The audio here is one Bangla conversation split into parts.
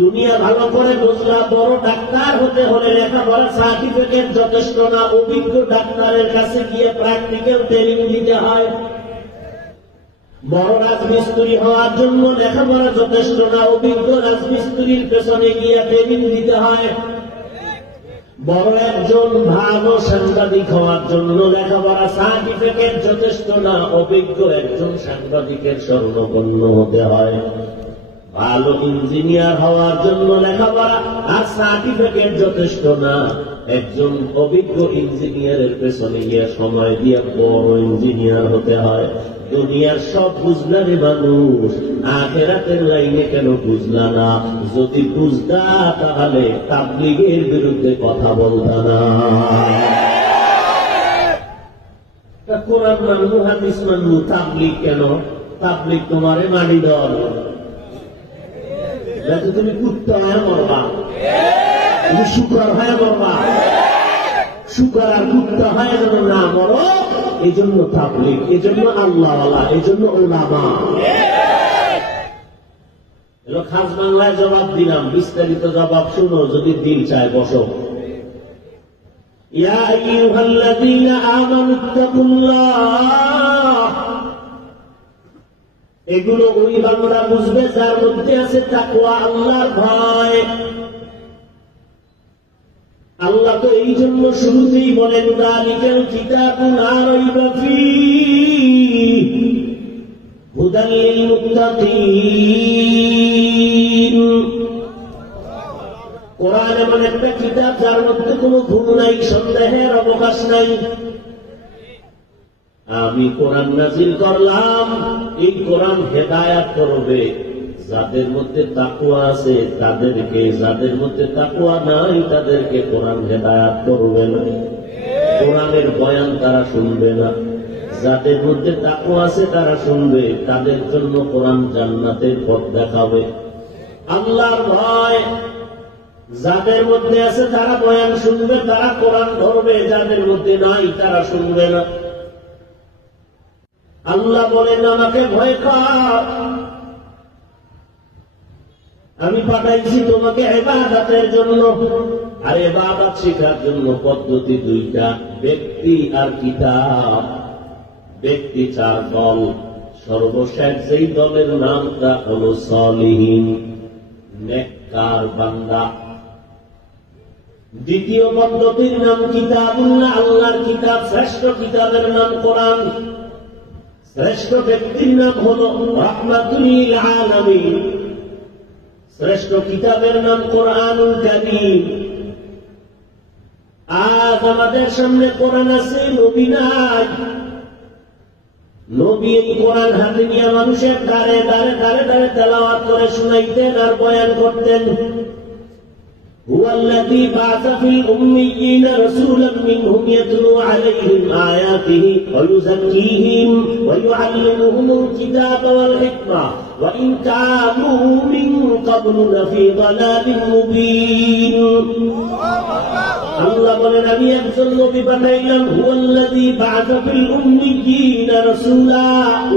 দুনিয়া ভালো করে বুঝলা, বড় ডাক্তার হতে হলে লেখাপড়া সার্টিফিকেট যথেষ্ট না, অভিজ্ঞ ডাক্তারের কাছে গিয়ে প্র্যাকটিক্যাল ট্রেনিং দিতে হয়। বড় রাজমিস্ত্রি হওয়ার জন্য লেখাপড়া যথেষ্ট না, অভিজ্ঞ রাজমিস্ত্রির পেছনে গিয়ে ট্রেনিং দিতে হয়। বড় একজন ভালো সাংবাদিক হওয়ার জন্য লেখাপড়া সার্টিফিকেট যথেষ্ট না, অভিজ্ঞ একজন সাংবাদিকের স্বর্ণপন্ন হতে হয়। ভালো ইঞ্জিনিয়ার হওয়ার জন্য লেখাপড়া আর সার্টিফিকেট যথেষ্ট না, একজন অভিজ্ঞ ইঞ্জিনিয়ারের পেছনে গিয়ে সময় দিয়ে বড় ইঞ্জিনিয়ার হতে হয়। দুনিয়ার সব বুঝলা রে মানুষ, আখিরাতের লাইনে কেন বুঝলা না? যদি বুঝতা তাহলে তাবলীগের বিরুদ্ধে কথা বলতা না। কোরআন মানবো, হাদিস মানবো, তাবলীগ কেন? তাবলীগ তোমারে মানি দল, তুমি কুত্তা হয়ে মরবা, তুমি শুকর হয়ে মরবা। শুকর আর কুত্তা হয়ে যেন না মরো, এই জন্য তাবলীগ, এই জন্য আল্লাহওয়ালা, এই জন্য উলামা। এলো খাস বাংলায় জবাব দিলাম, বিস্তারিত জবাব শুনো যদি দিল চায় বসো। ইয়া আইয়ুহাল্লাযীনা আমানুত্তাকুল্লাহ, এগুলো ওই বাংলা বুঝবে যার মধ্যে আছে তাকওয়া, আল্লাহর ভয়। আল্লাহ তো এই জন্য শুরুতেই বলেন যালিকাল কিতাবু লা রাইবা ফীহি হুদাল লিল মুত্তাকিন। কোরআন এমন একটা কিতাব যার মধ্যে কোনো ভুল নাই, সন্দেহের অবকাশ নাই। আমি কোরআন নাজিল করলাম, এই কোরআন হেদায়াত করবে যাদের মধ্যে তাকওয়া আছে তাদেরকে, যাদের মধ্যে তাকওয়া নাই তাদেরকে কোরআন হেদায়াত করবে না, কোরআনের বয়ান তারা শুনবে না। যাদের মধ্যে তাকওয়া আছে তারা শুনবে, তাদের জন্য কোরআন জান্নাতের পথ দেখাবে। আল্লাহর ভয় যাদের মধ্যে আছে তারা বয়ান শুনবে, তারা কোরআন ধরবে, যাদের মধ্যে নাই তারা শুনবে না। আল্লাহ বলেন আমাকে ভয় কর, আমি পাঠাইছি তোমাকে ইবাদতের জন্য। আর ইবাদত শেখার জন্য পদ্ধতি দুইটা, ব্যক্তি আর কিতাব। ব্যক্তি চার দল, সর্বশেষ যেই দলের নামটা হলো সালিহিন, নেককার বান্দা। দ্বিতীয় পদ্ধতির নাম কিতাবুল্লাহ, আল্লাহর কিতাব, শ্রেষ্ঠ কিতাবের নাম কোরআন। শ্রেষ্ঠ ব্যক্তির নাম হল রাহমাতুল লিল আলামিন, শ্রেষ্ঠ কিতাবের নাম কোরআনুল কারীম। আজ আমাদের সামনে কোরআন আছে, নবী নাই। নবী এই কোরআন হাতে নিয়ে মানুষের দ্বারে দ্বারে দ্বারে দ্বারে তেলাওয়াত করে শুনাইতেন আর বয়ান করতেন। হুয়াল্লাযী বা'আসা ফিল উম্মিয়্যিনা রাসূলাম মিনহুম ইয়াতলু আলাইহিম আয়াতিহি ওয়া ইউযাক্কিহিম ওয়া ইউআল্লিমুহুমুল কিতাবা ওয়াল হিকমা ওয়া ইন কানূ মিন ক্বাবলু লাফী দালালিন মুবিন। আল্লাহ বলেন আমি একজন নবী পাঠাইলাম, হুয়াল্লাযী বা'আসা ফিল উম্মিয়্যিনা রাসূলা,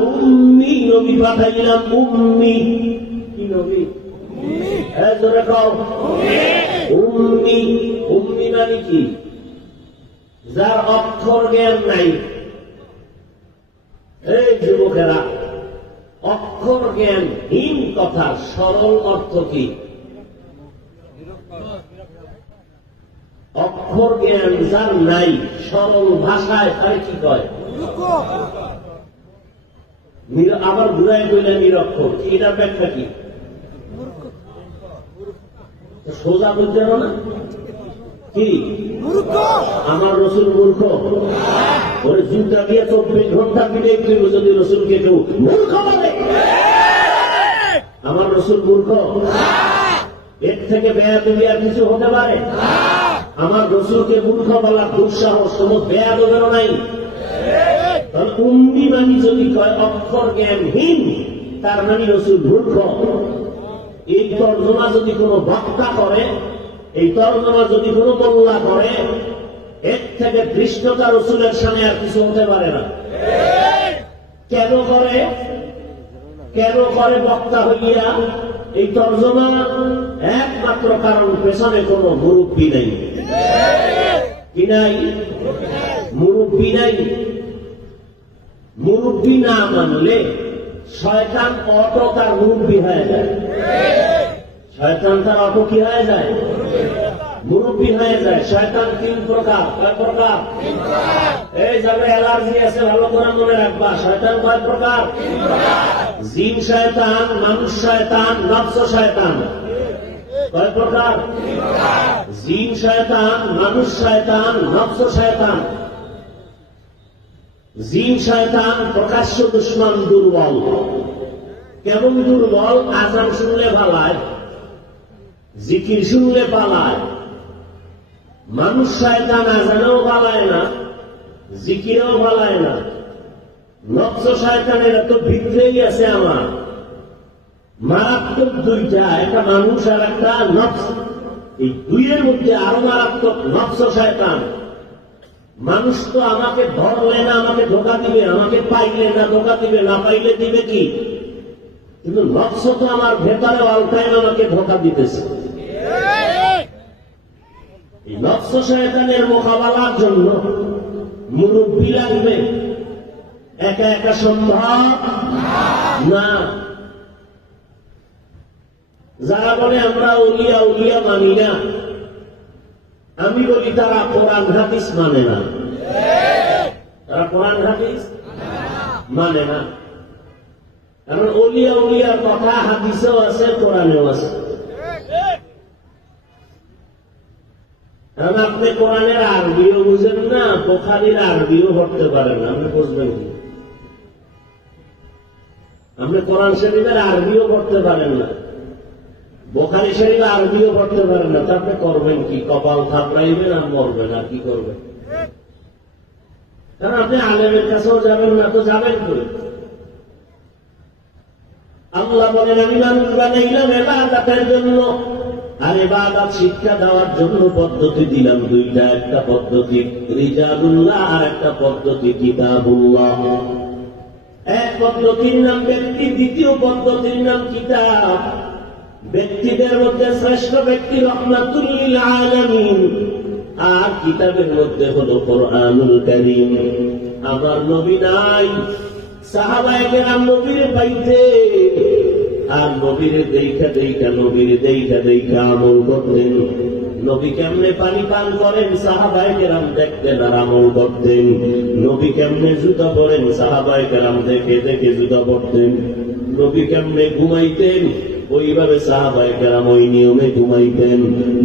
উম্মি নবী পাঠাইলাম। উম্মি কি নবী? জোরে কও উম্মি। উম্মি মানে কি? যার অক্ষর জ্ঞান নাই। এই যুবকেরা, অক্ষর জ্ঞান হীন কথা সরল অর্থ কি? অক্ষর জ্ঞান যার নাই, সরল ভাষায় তার কি কয়? আবার ঘুরাই কইলে নিরক্ষর। কি এটা ব্যাখ্যা কি? সোজা বলতে হবে না কি? আমার রসুল মূর্খ? ওরে জুতা দিয়ে 24 ঘন্টা পিড়ে ফিরব যদি রসুলকে কেউ মূর্খ বলে। আমার রসুল মূর্খ? এর থেকে বেয়াদবি আর কিছু হতে পারে? আমার রসুলকে মূর্খ বলার দুঃসাহস কোনো বেয়াদবেরও নাই। উম্মি মানি যদি কয় অক্ষর জ্ঞানহীন, তার মানে রসুল মূর্খ। এই তর্জমা যদি কোনো বক্তা করে, এই তর্জমা যদি কোনো মোল্লা করে, এর থেকে ধৃষ্টতা রসুলের সামনে আর কিছু হতে পারে না। কেন করে? কেন করে বক্তা হইয়া এই তর্জমা? একমাত্র কারণ পেছনে কোনো মুরব্বী নাই। কি নাই? মুরব্বী নাই। মুরব্বী না মানলে শয়তান অটো তার মুরব্বী হয়ে যায়। শয়তান তার অটো কি হয়ে যায়? মুরব্বী হয়ে যায়। শয়তান 3 প্রকার। কয় প্রকার? এই যাবে অ্যালার্জি আছে ভালো করে মনে রাখবা। শয়তান কয় প্রকার? জিন শয়তান, মানুষ শয়তান, নফস শয়তান। কয় প্রকার? জিন শয়তান, মানুষ শয়তান, নফস শয়তান। জিন শয়তান প্রকাশ্য দুশ্মন, দুর্বল। কেমন দুর্বল? আজান শুনলে পালায়, জিকির শুনলে পালায়। মানুষ শয়তান আজানেও পালায় না, জিকিরেও পালায় না। নফস শয়তানের এত ভিতরেই আছে আমার। মারাত্মক দুইটা, একটা মানুষ আর একটা নফস। এই দুইয়ের মধ্যে আরো মারাত্মক নফস শয়তান। মানুষ তো আমাকে ধরলে না আমাকে ধোকা দিবে, আমাকে পাইলে না ধোকা দিবে, না পাইলে দিবে কি? কিন্তু নফস তো আমার ভেতরে অল টাইম আমাকে ধোকা দিতেছে। এই নফস শয়তানের মোকাবেলার জন্য মুরব্বী লাগবে। একা একা সম্ভব না। যারা বলে আমরা উলিয়া উলিয়া মানি না, আমি বলি তারা কোরআন হাদিস মানে না। তারা কোরআন হাদিস মানে না। কারণ উলিয়া উলিয়ার কথা হাদিসেও আছে, কোরআনেও আছে। কারণ আপনি কোরআনের আরবিও বুঝেন না, বুখারীর আরবিও পড়তে পারেন না, আপনি বুঝবেন কি? আপনি কোরআন শরীফের আরবিও পড়তে পারেন না, বুখারী শরীফ আরবিও পড়তে পারেন না, তা আপনি করবেন কি? কপাল থাপড়াইবেন আর মরবেন, আর কি করবেন? কারণ আপনি আলেমের কাছেও যাবেন না, তো যাবেন করে। আল্লাহ বলেন আমি মানুষ বানাইলাম ইবাদতের জন্য, আর ইবাদত শিক্ষা দেওয়ার জন্য পদ্ধতি দিলাম দুইটা। একটা পদ্ধতি রিজালুল্লাহ, আর একটা পদ্ধতি কিতাবুল্লাহ। এক পদ্ধতির নাম ব্যক্তি, দ্বিতীয় পদ্ধতির নাম কিতাব। ব্যক্তিদের মধ্যে শ্রেষ্ঠ ব্যক্তি রহমাতুল লিল আলামিন, আর কিতাবের মধ্যে হলো কোরআনুল কারীম। আমার নবী নাই, সাহাবায়ে কেরাম নবীর পাইতে, আর নবীর দেখা দেখা, নবীর দেখা দেখা আমল করতেন। নবী কেমনে পানি পান করেন, সাহাবায়ে কেরাম দেখতেন আর আমল করতেন। নবী কেমনে জুতা পরেন, সাহাবায়ে কেরাম দেখে দেখে জুতা পরতেন। নবী কেমনে ঘুমাইতেন, ওইভাবে সাহাবায়ে কেরাম ওই নিয়মে ঘুমাইতেন।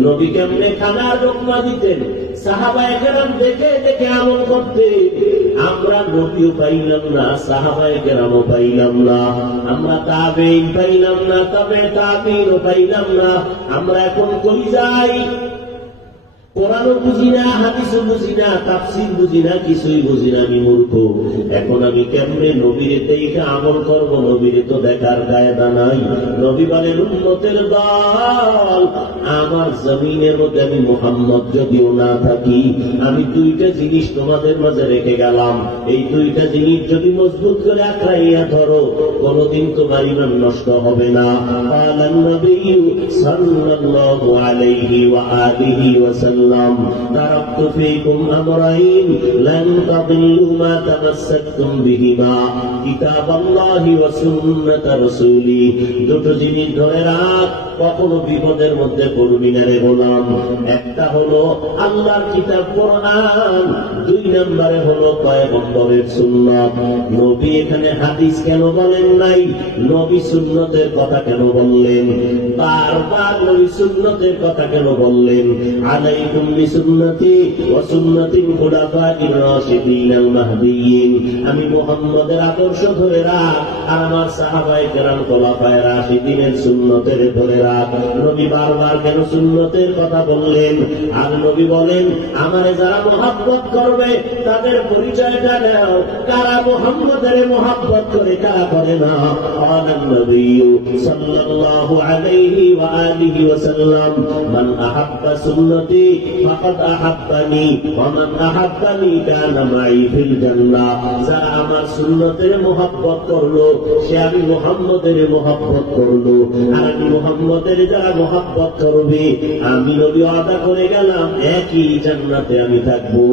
নবী কেমনে খানার লোকমা দিতেন, সাহাবায়ে কেরাম দেখে দেখে আমল করতেন। আমরা নবীও পাইলাম না, সাহাবায়ে কেরামও পাইলাম না, আমরা তাবেঈন পাইলাম না, তবে তাবেঈনও পাইলাম না। আমরা এখন কই যাই? কোরআনও বুঝি না, হাদিসও বুঝি না, তাফসীর বুঝি না, কিছুই বুঝি না। আমি মূর্খ। এখন আমি কেমনে নবীর দেখে আমল করব? নবীর তো দেখার কায়দা নাই। নবী বলেন উম্মতের দল, আমার জমিনের মধ্যে আমি মুহাম্মদ যদিও না থাকি, আমি দুইটা জিনিস তোমাদের মাঝে রেখে গেলাম। এই দুইটা জিনিস যদি মজবুত করে আঁকড়াইয়া ধরো, কোনদিন তোমার ঈমান নষ্ট হবে না। ক্বালান নবিয়্যু সাল্লাল্লাহু আলাইহি ওয়া আলিহি ওয়া সাল্লাম, তারাকতু ফীকুম আমরাইন লান তাদিল্লু মা তামাসসাকতুম বিহিমা কিতাবাল্লাহি ওয়া সুন্নাত রাসূলি। দুটো জিনিস ধরে রাখ, কখনো বিপদের মধ্যে পড়বি না রে গোলাম। একটা হলো আল্লাহর কিতাব কোরআন, দুই নম্বরে হলো পয়গম্বরের সুন্নাত। নবী এখানে হাদিস কেন বলেন নাই? নবী সুন্নতের কথা কেন বললেন? বারবার নবী সুন্নতের কথা কেন বললেন? আলাইকুম বিসুন্নতি ওয়া সুন্নাতিল খুলাফাইর রাশিদিন আল মাহদিয়িন। আমি মুহাম্মদের আদর্শ ধরে রাখ, আর আমার সাহাবায়ে কেরাম খুলাফায়ে রাশিদিনের সুন্নতের ধরে রাখ। নবী বারবার কেন সুন্নতের কথা বললেন? আর নবী বলেন আমারে যারা মহব্বত করবে তাদের পরিচয়টা দাও, কারা মুহাম্মদের মহব্বত করে, কারা করে না। ক্বালান নবিয়্যু সাল্লাল্লাহু আলাইহি ওয়া আলিহি ওয়া সাল্লাম, মান আহাব্বা সুন্নতি ফাকাদ আহাব্বানি ওয়া মান আহাব্বানি কানা মাই ফিল জান্নাহ। যারা আমার সুন্নতের মহব্বত করলো সে আমি মুহাম্মদের মহব্বত করলো, আর আমি মুহাম্মদের যারা মহব্বত করবে আমি নবী ওয়াদা করে গেলাম একই জান্নাতে আমি থাকবো।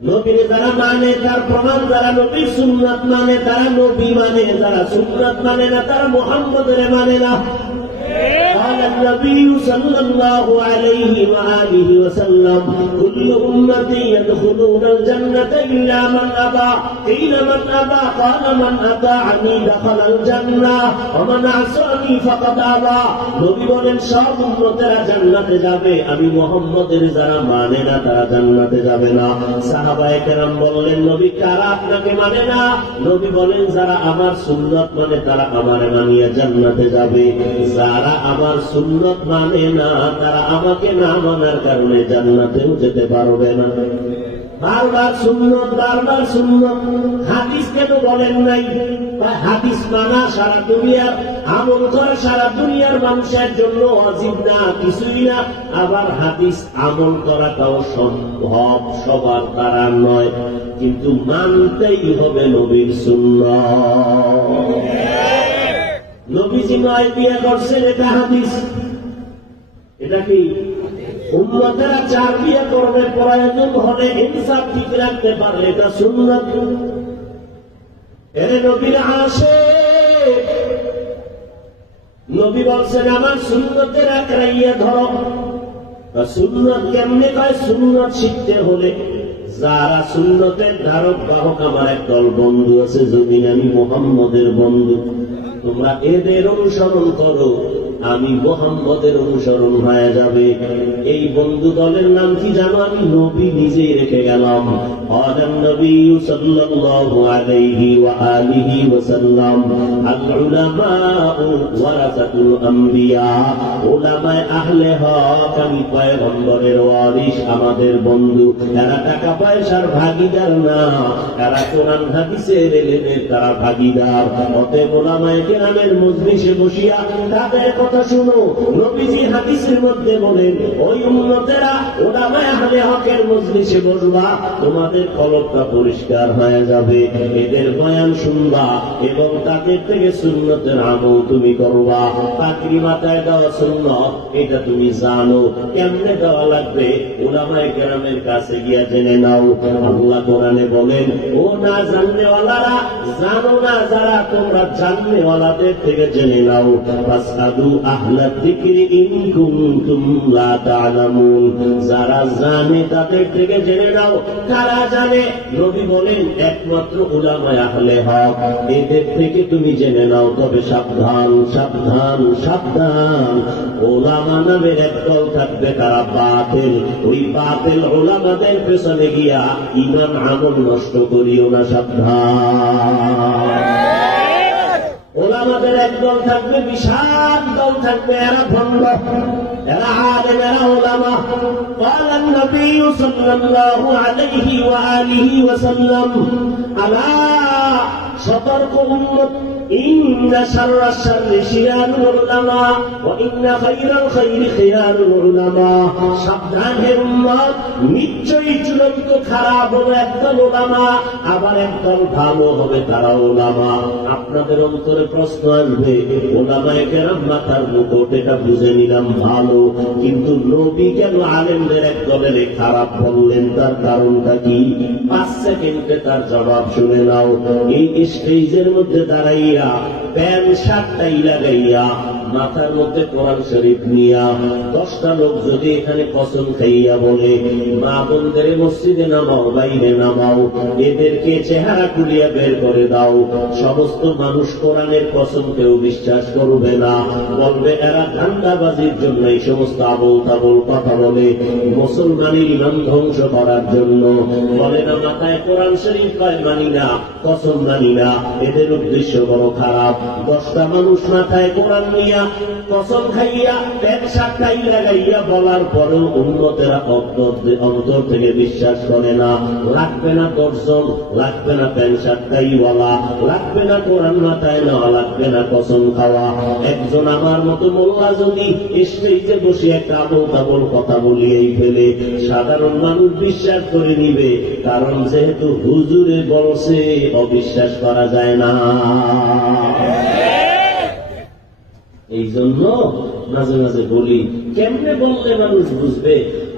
নবীর যারা মানে তার প্রমাণ, যারা নবীর সুন্নাত মানে তারা নবী মানে, যারা সুন্নাত মানে না তারা মুহাম্মদের মানে না। قال النبي صلى الله عليه وآله وسلم كل أمتي يدخلون الجنة إلا من أبى قيل من أبى قال من أطاعني دخل الجنة ومن عصاني فقد أبى। নবী বলেন সব উম্মতেরা জান্নাতে যাবে, আমি মুহাম্মদের যারা মানে না তারা জান্নাতে যাবে না। সাহাবায়ে কেরাম বললেন নবী কারা আপনাকে মানে না? নবী বলেন যারা আমার সুন্নাত মানে তারা আমারে মানিয়ে জান্নাতে যাবে, যারা আমার সুন্নাত মানে না তারা আমাকে না মানার কারণে জান্নাতেও যেতে পারবে না। বারবার সুন্নাত, বারবার সুন্নাত। হাদিস কেন বলেন নাই? হাদিস মানা সারা দুনিয়ার, আমল করা সারা দুনিয়ার মানুষের জন্য ওয়াজিব না, কিছুই না। আবার হাদিস আমল করাটাও সম্ভব, সবার দ্বারা নয়, কিন্তু মানতেই হবে নবীর সুন্নাত। নবীজি নয় বিয়ে করছেন, এটা হাদিস। এটা কি উম্মতেরা 4 বিয়ে করবে, প্রয়োজন হলে ইনসাফ ঠিক রাখতে পারলে এটা সুন্নাত। এর নবীর আশিক, নবী বলছেন আমার সুন্নতের আঁকড়াইয়া ধরো। সুন্নত কেমনে কয়? সুন্নত শিখতে হলে যারা সুন্নতের ধারক বাহক, আমার একদল বন্ধু আছে জমিন, আমি মুহাম্মদের বন্ধু, তোমরা এদের অনুসরণ করো, আমি মুহাম্মদের অনুসরণ হয়ে যাবে। এই বন্ধু দলের নাম কি জানো? আমি নবী নিজেই রেখে গেলাম। আদান নবী সাল্লাল্লাহু আলাইহি ওয়া আলিহি ওয়া সাল্লাম আল উলামা ওয়ারাসাতুল আম্বিয়া, উলামায়ে আহলে হক আমি পয়গম্বরের ওয়ারিস, আমাদের বন্ধু। এরা টাকা পয়সার ভাগীদার না, এরা কোরআন হাদিসের ইলমের তারা ভাগীদার। অতএব উলামায়ে কেরামের মজলিসে বসিয়া তাদের কথা শুনো। নবীজি হাদিসের মধ্যে বলেন ওই উম্মতেরা উলামায়ে আহলে হকের মজলিসে বসবা, তোমাদের কলবটা পরিষ্কার হয়ে যাবে। এদের বয়ান শুনবা এবং তাদের থেকে সুন্নতের আমল তুমি করবা। পাগড়ি মাথায় দেওয়া সুন্নত, এটা তুমি জানো, কেমনে দেওয়া লাগবে উলামায়ে কেরামের কাছে গিয়া জেনে নাও। আল্লাহ কোরআনে বলেন ও না জাননেওয়ালারা, জানো না যারা, তোমরা জাননেওয়ালাদের থেকে জেনে নাও। ফাসআলু আহলা যিকরি ইন কুনতুম লা তা'লামুন, যারা জানে তাদের থেকে জেনে নাও। কারা জানে? নবী বলেন একমাত্র উলামায়ে আহলে হক, এদের থেকে তুমি জেনে নাও। তবে সাবধান, সাবধান, সাবধান, উলামা নামের একদল থাকবে তারা বাতিল। ওই বাতিল উলামাদের পেছনে গিয়া ঈমান আমল নষ্ট করিও না, সাবধান। ওলামাদের একদল থাকবে, বিশাল দল থাকবে, এরা ভণ্ড, এরা আলেম, এরা ওলামা। قال النبي صلى الله عليه وآله وسلم ألا সতর্ক উম্মত, ইন্না শাররা শাররি শিরারুল উলামা ওয়া ইন্না খায়রাল খায়রি খিয়ারুল উলামা। সাবধান হে উম্মত, নিশ্চয়ই চূড়ান্ত খারাপ হলো একদল উলামা, আবার একদল ভালো হবে তারা উলামা। আপনাদের অন্তরে প্রশ্ন আসবে উলামায়ে কেরাম মাথার মুকুট, এটা বুঝে নিলাম ভালো, কিন্তু নবী কেন আলেমদের একদলের খারাপ বললেন? তার কারণটা কি? 5 সেকেন্ডে তার জবাব শুনে নাও। এই স্টেজের মধ্যে দাঁড়াইয়া প্যান্ট শার্টটাই লাগাইয়া মাথার মধ্যে কোরআন শরীফ নিয়া 10টা লোক যদি এখানে কসম খাইয়া বলে মা বোনদের মসজিদে নামাও, বাইরে নামাও, এদেরকে চেহারা খুলিয়া বের করে দাও, সমস্ত মানুষ কোরআনের কসম কেউ বিশ্বাস করবে না, বলবে এরা ধান্দাবাজির জন্য এই সমস্ত আবল তাবল কথা বলে, মুসলমানের ইমান ধ্বংস করার জন্য। বলে না মাথায় কোরআন শরীফ কয় মানি না, কসম মানি না, এদের উদ্দেশ্য বড় খারাপ। 10টা মানুষ মাথায় কোরআন নিয়া কসম খাইয়া প্যান্ট শার্টটাই লাগাইয়া বলার পরেও উম্মতেরা অন্তর থেকে বিশ্বাস করে না। লাগবে না 10 জন, লাগবে না প্যান্ট শার্টটাই বলা, লাগবে না কোরআন মাথায় নেওয়া, লাগবে না কসম খাওয়া। একজন আমার মতো মোল্লা যদি স্টেজে বসে একটা আবল তাবল কথা বলিয়েই ফেলে, সাধারণ মানুষ বিশ্বাস করে নিবে, কারণ যেহেতু হুজুরে বলছে অবিশ্বাস করা যায় না। এই জন্য মাঝে মাঝে বলি, কেমনে বললে মানুষ বুঝবে?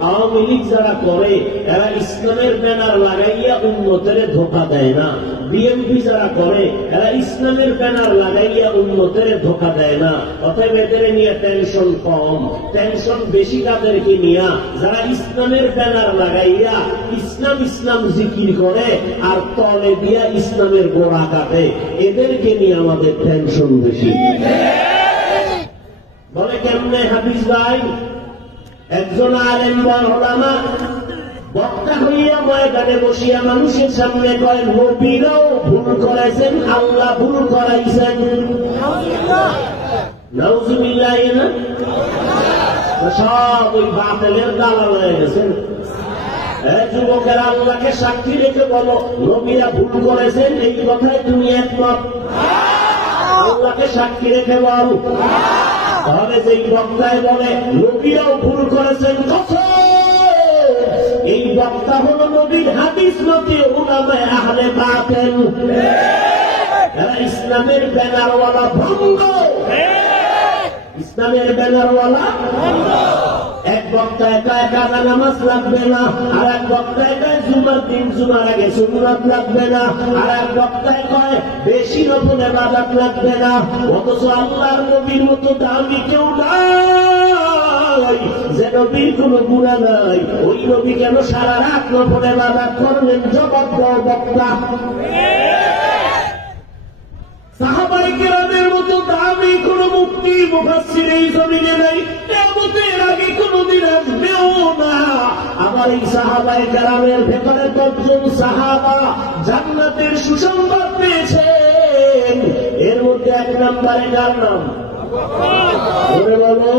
আওয়ামী লীগ যারা করে এরা ইসলামের ব্যানার লাগাইয়া উন্নতের ধোঁকা দেয় না। বিএনপি যারা করে এরা ইসলামের ব্যানার লাগাইয়া উন্নতের ধোঁকা দেয় না। অতএব এদের নিয়ে টেনশন কম, টেনশন বেশি তাদেরকে নিয়ে যারা ইসলামের ব্যানার লাগাইয়া ইসলাম ইসলাম জিকির করে আর তলে দিয়া ইসলামের গোড়া কাটে, এদেরকে নিয়ে আমাদের টেনশন বেশি। বলে কেমনে হাফিজ ভাই? একজন আলেম বা উলামা বক্তা হইয়া ময়দানে বসিয়া মানুষের সামনে কয়, নবীরাও ভুল করেছেন, আল্লাহ ভুল করাইছেন। নাউজুবিল্লাহ। না সব ওই বাতিলের দালাল হয়ে গেছেন। যুবকেরা আল্লাহকে সাক্ষী রেখে বলো, নবীরা ভুল করেছেন, এই কথায় তুমি একমত? আল্লাহকে সাক্ষী রেখে বল। তাহলে যেই বক্তায় বলে নবীরাও ভুল করেছেন, এই বক্তা হল নবীর হাদিস মতে উলামায়ে আহলে বাতিল। এরা ইসলামের ব্যানারওয়ালা ভঙ্গ, ইসলামের ব্যানারওয়ালা। এক বক্তা একা একা নামাজ লাগবে না, আর এক বক্তায় কয় জুমার দিন জুমার আগে সুন্নাত লাগবে না, আর এক বক্তায় কয় বেশি নফল ইবাদত লাগবে না। অথচ আল্লাহর নবীর মতো দামি কেউ নাই, যে নবীর কোনো গুনাহ নাই, ওই নবী কেন সারা রাত নফল ইবাদত করলেন? জবাব দাও বক্তা। সাহাবায়ে কেরামের মতো দামি কোন মুফতি মুফাসসির এই জমিনে নাই, কিয়ামতের আগে কোনদিন আসবেও না। আবার এই সাহাবায়ে কেরামের ভেতরে 10 জন সাহাবা জান্নাতের সুসংবাদ পেয়েছেন। এর মধ্যে 1 নম্বরে কার নাম? বলে বলো।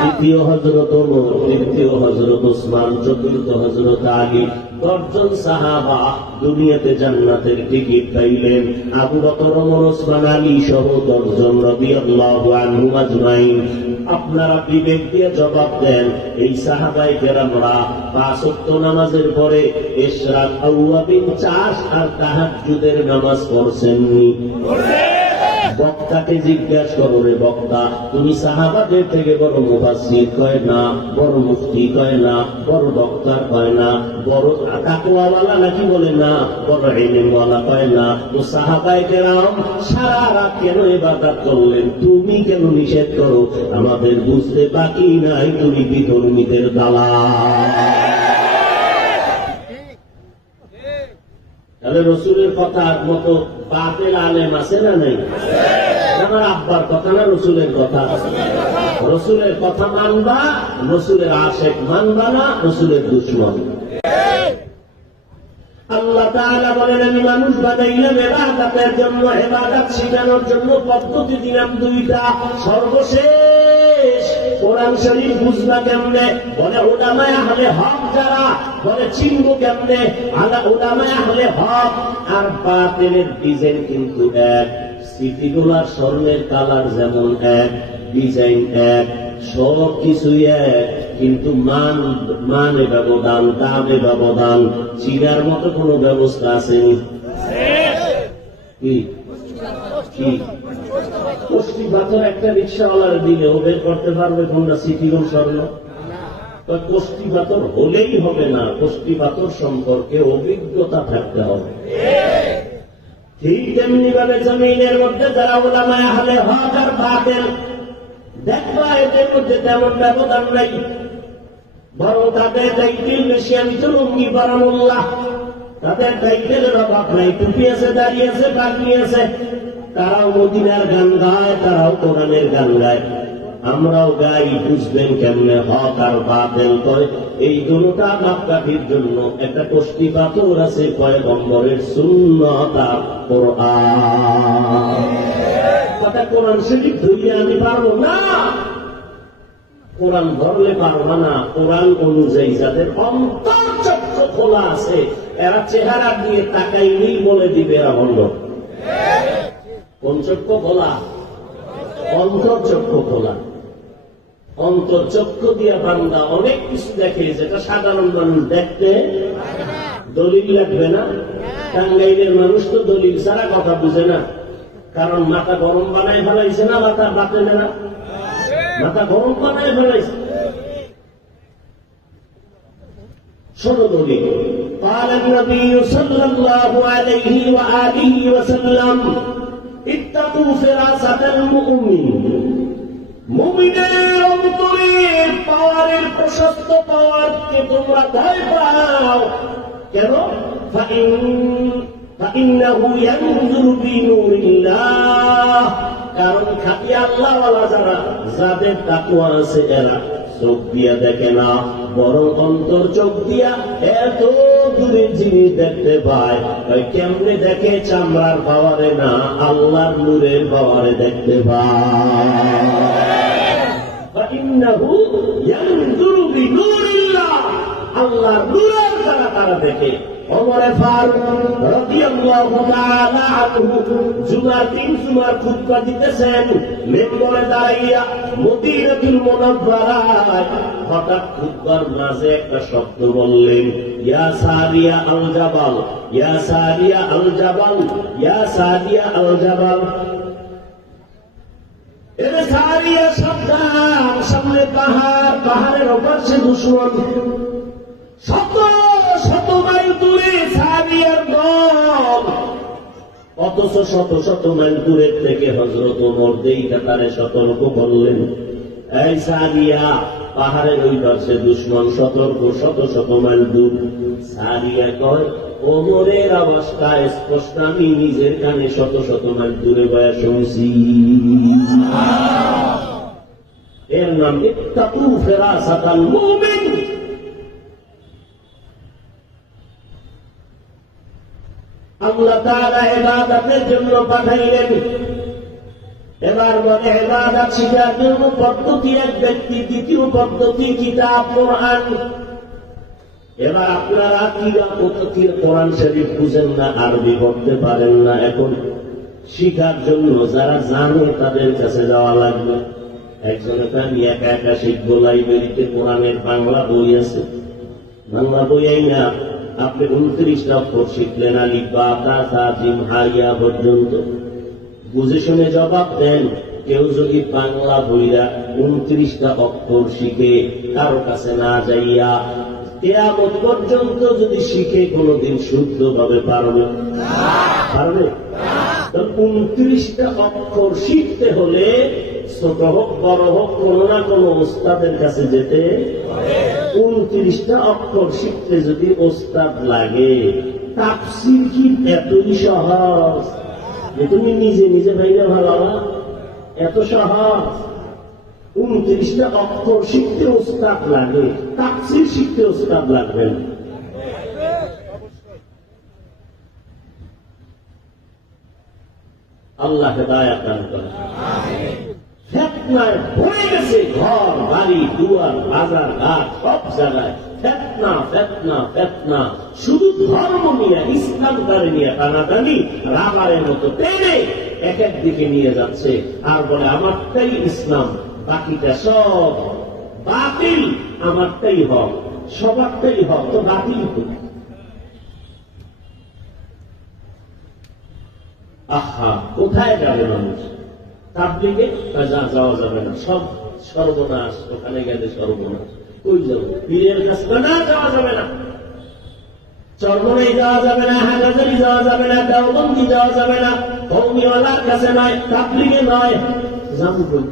দ্বিতীয় হযরত ওমর, তৃতীয় হযরত ওসমান, চতুর্থ হযরত আলী। 10 জন সাহাবা দুনিয়াতে জান্নাতের টিকিট পাইলেন। আবু বকর, ওমর, ওসমান, আলী সহ 10 জন রাদিয়াল্লাহু আনহুম আজমাইন। আপনারা বিবেক দিয়ে জবাব দেন, এই সাহাবায়ে কেরামরা 5 ওয়াক্ত নামাজের পরে ইশরাক, আওয়াবিন, চাষ আর তাহাজ্জুদের নামাজ পড়ছেননি? বক্তাকে জিজ্ঞাসা করো, রে বক্তা, তুমি সাহাবাদের থেকে বড় মুফাসসির? কয় না। বড় মুফতি? কয় না। বড় বক্তা? কয় না। বড় তাকওয়াওয়ালা নাকি? বলে না। বড় ইলমওয়ালা? কয় না। তো সাহাবায়ে কেরাম সারা রাত কেন ইবাদত করলেন? তুমি কেন নিষেধ করো? আমাদের বুঝতে বাকি নাই তুমি বিধর্মীদের দালাল। তাহলে রসুলের কথার মতো বাতিল আলেম আছে না নাই? আমার আব্বার কথা না রসুলের কথা? রসুলের কথা মানবা, রসুলের আশেক মানবা না, রসুলের দুশমন। আল্লাহ তাআলা বলেন, আমি মানুষ বানাইলাম ইবাদতের জন্য, ইবাদত শিখানোর জন্য পদ্ধতি দিলাম 2টা। সর্বশেষ কোরআন শরীফ বুঝবা কেমনে? বলে উলামায়ে আহলে হক যারা, বলে চিনব কেমনে? উলামায়ে আহলে হক আর বাতিলের ডিজাইন কিন্তু এক। সিটিগুলার স্বর্ণের কালার যেমন এক, ডিজাইন এক, সব কিছুই এক, কিন্তু মানে ব্যবধান, দামে ব্যবধান। চিনার মতো কোন ব্যবস্থা আসেনি? কি কষ্টি পাথর একটা রিক্সাওয়ালার দিলে ও বের করতে পারবে কোনটা সিটি কোন স্বর্ণ? কষ্টি পাথর হলেই হবে না, কষ্টি পাথর সম্পর্কে অভিজ্ঞতা থাকতে হবে। ঠিক তেমনি ভাবে জমিনের মধ্যে যারা উলামায়ে আহলে হক আর বাতিল, দেখবা এদের মধ্যে তেমন ব্যবধান নাই, বরং তাদের দায়িত্বের বেশি। আমি তো লুঙ্গি পরা মোল্লা, তাদের দায়িত্বের অভাব নাই। টুপি আছে, দাঁড়িয়ে আছে, পাগড়ি আছে। তারাও মদিনার গান গায়, তারাও কোরআনের গান গায়। আমরাও গাই, বুঝবেন কেমনে হক আর বাতিল করে। এই দুটোটা মাপকাঠির জন্য একটা কষ্টি পাথর আছে, পয়গম্বরের সুন্নাত আর কোরআন। কথা কোরআন শরীফ ধরে আমি পারবো না, কোরআন ধরলে পারবা না। কোরআন অনুযায়ী যাদের অন্তর্চক্ষু খোলা আছে, এরা চেহারা দিয়ে তাকাইলেই বলে দিবে এরা বন্ধ। কোন চক্ষু খোলা? অন্তর্চক্ষু খোলা। অন্তর্চক্ষু দিয়া বান্দা অনেক কিছু দেখে যেটা সাধারণ মানুষ দেখতে। দলিল লাগবে না। টাঙ্গাইলের মানুষ তো দলিল ছাড়া কথা বুঝে না, কারণ মাথা গরম বানায় ফেলাইছে না, মাথা বাতে না, মাথা গরম বানায় ফেলাইছে। শোনো দলিল। قال النبي صلى الله عليه وآله وسلم اتقوا فراسة المؤمن। মুমিনের অন্তরে পাওয়ারের প্রশস্ত পাওয়ারকে তোমরা ভয় পাও। কেন? فإنه ينظر بنور الله। কারণ খাঁটি আল্লাহওয়ালা যারা, যাদের তাকওয়া আছে, এরা চোখ দিয়া দেখে না, বরং অন্তর চোখ দিয়া এত দূরের জিনিস দেখতে পায়। কেমনে দেখে? চামড়ার পাওয়ারে না, আল্লাহর নূরের পাওয়ারে দেখতে পায়। আল্লাহর নূরের দ্বারা তারা দেখে। ওমর ফারুক রাদিয়াল্লাহু তাআলা আনহু জুমার দিন জুমার খুতবা দিতেছেন, মেম্বরে দাঁড়াইয়া মদিনাতুল মুনাওয়ারায় হঠাৎ খুতবার মাঝে একটা শব্দ বললেন, ইয়া সারিয়া আল জাবাল, ইয়া সারিয়া আল জাবাল, ইয়া সারিয়া আল জাবাল। এর সারিয়া সাবধান, সামনে পাহাড়, পাহাড়ের ওপাশে দুশমন। শত শত মাইল দূরে সারিয়ার দল, অথচ শত শত মাইল দূরের থেকে হযরত ওমর দেইকা তারে সতর্ক করলেন, এই সারিয়া, পাহাড়ের ওই পাশে দুশমন, সতর্ক, শত শত মাইল দূর। সারিয়া কয়, ওমরের আওয়াজটা স্পষ্ট আমি নিজের কানে শত শত মাইল দূরে বয়া শুনছি। এর নাম ইত্তাকু ফিরাসাতাল মুমিন। আল্লাহ তাআলা ইবাদতের জন্য পাঠাইলেন। এবার বলে ইবাদত শিখার জন্য পদ্ধতি এক ব্যক্তি, দ্বিতীয় পদ্ধতি কিতাব কোরআন। এবার আপনারা কি কোরআন শরীফ বুঝেন না, আরবি পড়তে পারেন না, এখন শিখার জন্য যারা জানে তাদের কাছে যাওয়া লাগবে। একজনে আমি একা একা শিখবো, লাইব্রেরিতে কোরআনের বাংলা বই আছে, বাংলা বই আই না, আপনি 29টা অক্ষর শিখলেন, আলিফ বা তা সা জিম হাইয়া পর্যন্ত, বুঝে শুনে জবাব দেন। কেউ যদি বাংলা বইরা 29টা অক্ষর শিখে কারো কাছে না যাইয়া কিয়ামত পর্যন্ত যদি শিখে কোনদিন শুদ্ধভাবে পারবে? পারবে? 29টা অক্ষর শিখতে হলে ছোট হোক বড় হোক কোনো না কোনো ওস্তাদের কাছে যেতে। 29টা অক্ষর শিখতে যদি ওস্তাদ লাগে, তাফসীর কি এতই সহজ যে তুমি নিজে নিজে ভাইলে ভালো? এত সহজ? 29টা অক্ষর শিখতে ওস্তাদ লাগে, তাফসীর শিখতে ওস্তাদ লাগবে না। আল্লাহ হেদায়েত দান করেন। ফিতনায় ভরে গেছে ঘর বাড়ি দুয়ার বাজার ঘাট সব জায়গায় ফিতনা ফিতনা ফিতনা। শুধু ধর্ম নিয়ে, ইসলামটারে নিয়ে টানাটানি রাবারের মতো টেনে এক এক দিকে নিয়ে যাচ্ছে, আর বলে আমারটাই ইসলাম, বাকিটা সব বাতিল, আমারটাই হক, সবারটাই হক, তো বাতিল হোক। আহা, কোথায় যাবে মানুষ? তাবলীগে যাওয়া যাবে না, সব সর্বনাশ, ওখানে গেলে সর্বনাশ। কই যাবো? পীরের কাছে না যাওয়া যাবে না, চরমনাই যাওয়া যাবে না, হাজারি যাওয়া যাবে না, দেওবন্দি যাওয়া যাবে না, কওমিওয়ালার কাছে নয়, তাবলীগে নয়, যাবো কই?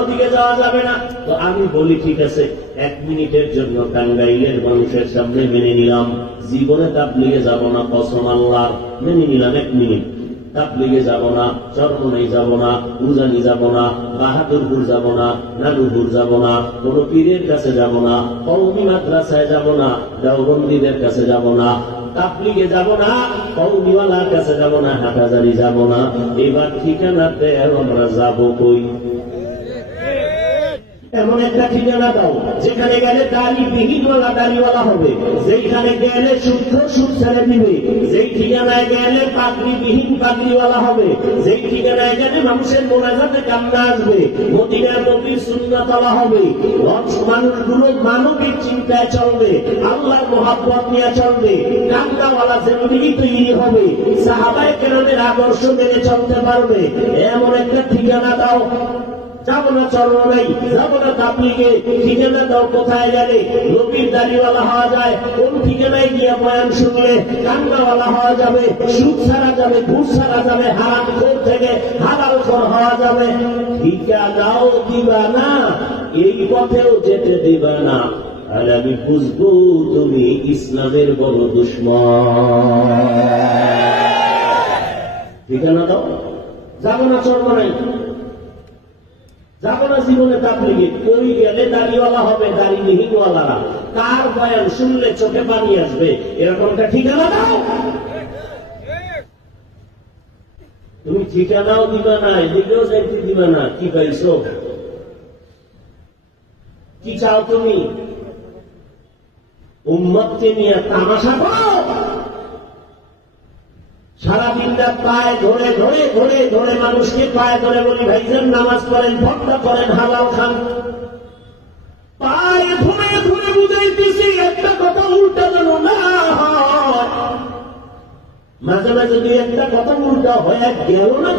ওদিকে যাওয়া যাবে না। তো আমি বলি ঠিক আছে, 1 মিনিটের জন্য টাঙ্গাইলের মানুষের সামনে মেনে নিলাম, জীবনে তাবলীগে যাব না, কসম আল্লাহর, মেনে নিলাম 1 মিনিট। তাবলিগে যাব না, চরমনাই যাব না, উজানি যাব না, বাহাদুরপুর যাব না, নানুপুর যাব না, কোন পীরের কাছে যাব না, কওমি মাদ্রাসায় যাব না, দেওবন্দীদের কাছে যাব না, তাবলিগে যাব না, কওমিওয়ালার কাছে যাব না, হাটাজারি যাব না। এবার ঠিকানাতে আমরা যাব কই? এমন একটা ঠিকানা দাও যেখানে গেলে দাড়ি বিহীনওয়ালা দাড়িওয়ালা হবে, যেখানে গেলে শুদ্ধ সুদ ছেড়ে দিবে, যেই ঠিকানায় গেলে পাগড়ি বিহীন পাগড়িওয়ালা হবে, যেই ঠিকানায় গেলে মানুষের মোনাজাতে কান্না আসবে, মদিনার নবীর সুন্নাতওয়ালা হবে, মানুষগুলো মানবিক চিন্তায় চলবে, আল্লাহর মহাব্বত নিয়ে চলবে, কান্নাওয়ালা জিন্দেগি তৈরি হবে, সাহাবায়ে কেরামের আদর্শ মেনে চলতে পারবে। এমন একটা ঠিকানা দাও। যাব না চরমনাই, যাব না তাবলিগে, ঠিকানা দাও কোথায় গেলে নবীর দাড়িওয়ালা হওয়া যায়, কোন ঠিকানায় গিয়া বয়ান শুনলে কান্নাওয়ালা হওয়া যাবে, সুদ ছাড়া যাবে, ঘুষ ছাড়া যাবে, হারাম খোর থেকে হালাল খোর হওয়া যাবে। ঠিকানাও দিবা না, এই পথেও যেতে দিবা না, আর আমি বুঝবো তুমি ইসলামের বড় দুশমন। ঠিকানা দাও। যাব না চরমনাই, যাব না জীবনে তাবলিগে, কই গেলে দাড়িওয়ালা হবে, দাড়ি বিহীনওয়ালারা, কার বয়ান শুনলে চোখে পানি আসবে, এরকম একটা ঠিকানা দাও। তুমি ঠিকানাও দিবা না, এদিকেও যাইতে দিবা না, কি পাইছো? কি চাও তুমি? উম্মতকে নিয়ে তামাশা করো? সারাদিন রাত পায়ে ধরে ধরে ধরে ধরে মানুষকে পায়ে ধরে বলি, ভাইজান নামাজ পড়েন, ভক্তা করেন, হালাল খান, পায়ে ধরে ধরে বুঝাইতেছি একটা কথা উল্টা যেন না হয়। মাঝে মাঝে দুই একটা কথা উল্টা হয়ে গেল না,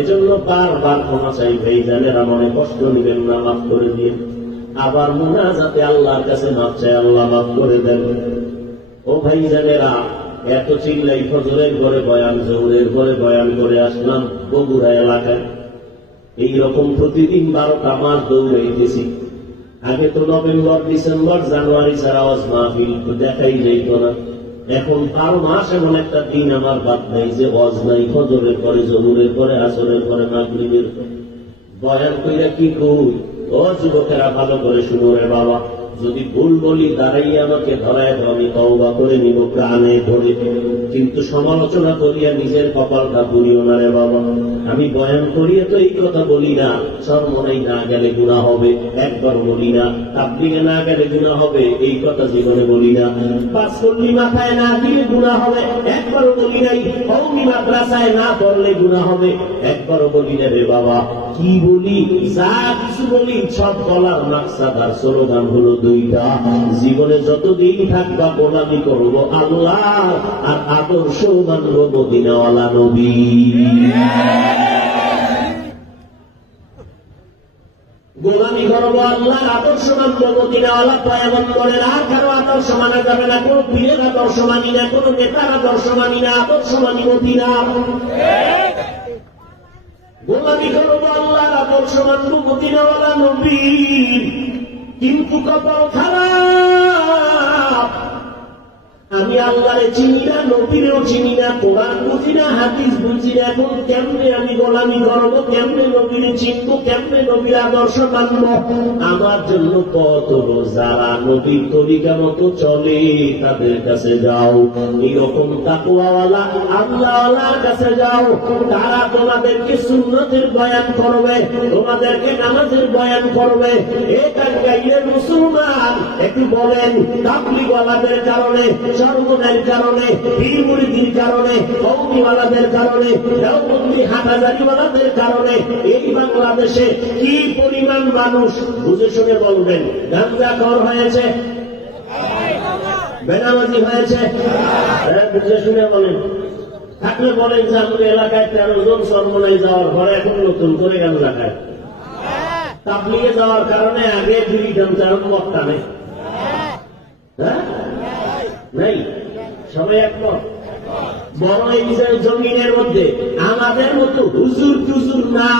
এজন্য বারবার ক্ষমা চাই ভাইজানেরা, মনে কষ্ট নিবেন না, মাফ করে দিন। আবার মুনাজাতে আল্লাহর কাছে মাফ চাই, আল্লাহ মাফ করে দেন। ও ভাইজানেরা, এত চিল্লাই ফজরের পরে বয়ান, জোহরের পরে বয়ান করে আসলাম বগুড়া এলাকায়, এইরকম প্রতিদিন 12টা মাস দৌড়াইতেছি। আগে তো নভেম্বর, ডিসেম্বর, জানুয়ারি ছাড়া ওয়াজ মাহফিল দেখাই যাইত না। এখন 12 মাস এমন একটা দিন আমার বাদ নাই যে ওয়াজ নাই, ফজরের পরে, জোহরের পরে, আসরের পরে, মাগরিবের পরে। বয়ান কইরা কি কই? ও যুবকেরা ভালো করে শুনো রে বাবা, যদি ভুল বলি দাঁড়াইয়া আমাকে ধরায় দাও, আমি তওবা করে নিব প্রাণে ধরে, কিন্তু সমালোচনা করিয়া নিজের কপালটা পুড়িও না রে বাবা। আমি বয়ান করিয়া তো এই কথা বলি না, চরমনাই না গেলে গুনাহ হবে, একবার বলি না, তাবলিগে না গেলে গুনাহ হবে, এই কথা জীবনে বলি না, পাঁচপল্লী মাথায় না দিলে গুনাহ হবে, একবারও বলি নাই, কওমি মাদ্রাসায় না পড়লে গুনাহ হবে, একবারও বলি না রে বাবা। কি বলি? যা কিছু বলি সব বলার মাকসাদ আর স্লোগান হলো দুইটা, জীবনে যতদিন থাকবা গোলামি করবো আল্লাহ, আর আদর্শ মানব মদিনাওয়ালা নবী। গোলামি করবো আল্লাহ, আদর্শ মানব মদিনাওয়ালা পয়গম্বরের। আর কারো আদর্শ মানা যাবে না, কোন পীরের আদর্শ মানি না, কোন নেতার আদর্শ মানি না, আদর্শ মানি মদিনা। গোলামি করবো আল্লাহর, আদর্শ মানব মদিনাওয়ালা নবী। কিন্তু কপাল খারাপ, আমি আল্লাহরে চিনি না, নবীরেও চিনি না, কোরআন বুঝি না, হাদিস বুঝি না। এখন কেমনে আমি গোলামি করবো, কেমনে নবীরে চিনবো, কেমনে নবীর আদর্শ মানবো? আমার জন্য কত যারা নবীর তরিকা মতো চলে তাদের কাছে যাও, এরকম তাকওয়াওয়ালা আল্লাহওয়ালার কাছে যাও, তারা তোমাদেরকে সুন্নতের বয়ান করবে, তোমাদেরকে নামাজের বয়ান করবে। এটা গাইলে মুসলমান একটু বলেন, তাবলীগওয়ালাদের কারণে, চরমনাইয়ের কারণে, পীর মুরিদির কারণে, কওমিওয়ালাদের কারণে, দেওবন্দি হাটাজারিওয়ালাদের কারণে এই বাংলাদেশে কি পরিমাণ মানুষ, বুঝে শুনে বলবেন, গাঁজাখোর হয়েছে, বেনামাজি হয়েছে, বুঝে শুনে বলেন। থাকলে বলেন যে আমাদের এলাকায় 13 জন চরমনাই যাওয়ার পরে এখন নতুন করে গাঁজা খায়। তাবলীগে যাওয়ার কারণে আগে 2 গামছা মক্কা নেই, হ্যাঁ নাই, সবাই একমত। বড় এই জমিনের মধ্যে আমাদের মতো হুজুর টুজুর না,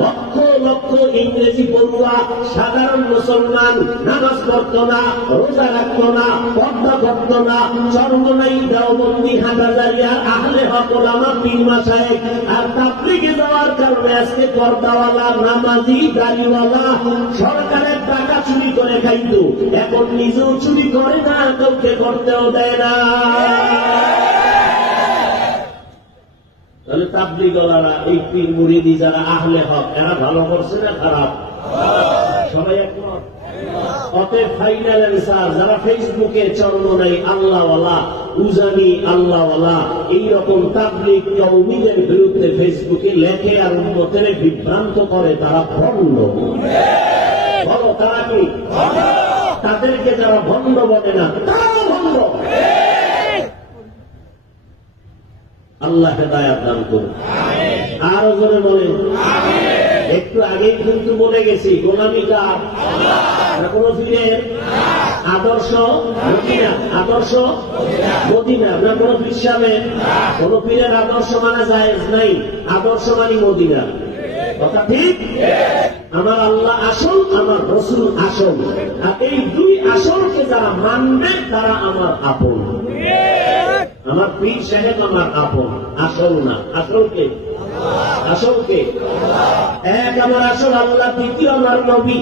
লক্ষ লক্ষ ইংরেজি পড়ুয়া সাধারণ মুসলমান নামাজ পড়ত না, রোজা রাখত না, পর্দা করত না, চরমনাই দেওবন্দি হাটাজারিয়ার আহলে হক ওলামা পীর মাশায়েখ আর তাবলীগে যাওয়ার কারণে আজকে পর্দাওয়ালা, নামাজি, দাড়িওয়ালা সরকারের টাকা চুরি করে খাইতো, এখন নিজেও চুরি করে না, কাউকে করতেও দেয় না। তাহলে তাবলীগওয়ালারা, এই পীর মুরিদি যারা আহলে হক, এরা ভালো করছে না খারাপ? সবাই একমত। অতএব ফাইনাল অ্যান্সার, যারা ফেসবুকে চরমনাই আল্লাহওয়ালা, উজানি আল্লাহওয়ালা এইরকম তাবলীগ কওমীদের বিরুদ্ধে ফেসবুকে লেখে আর উম্মতের বিভ্রান্ত করে, তারা ভণ্ড। বলো তারা কি? তাদেরকে যারা ভণ্ড বলে না, তারাও ভণ্ড। আল্লাহ হেদায়াত দান করুন। আরো জোরে বলেন। একটু আগেই কিন্তু বলে গেছি, গোলামি কার? না কোন পীরের? আদর্শ মদিনা, আদর্শ মদিনা না কোন পীর সাহেবের? কোন পীরের আদর্শ মানা জায়েজ নাই, আদর্শ মানি মদিনা। কথা ঠিক? আমার আল্লাহ আসল, আমার রসুল আসল, আর এই দুই আসলকে যারা মানবে তারা আমার আপন। আমার পীর সাহেব আমার আপন, আসল না। আসলকে? আসলকে এক আমার আসল আল্লাহ, দ্বিতীয় আমার নবী।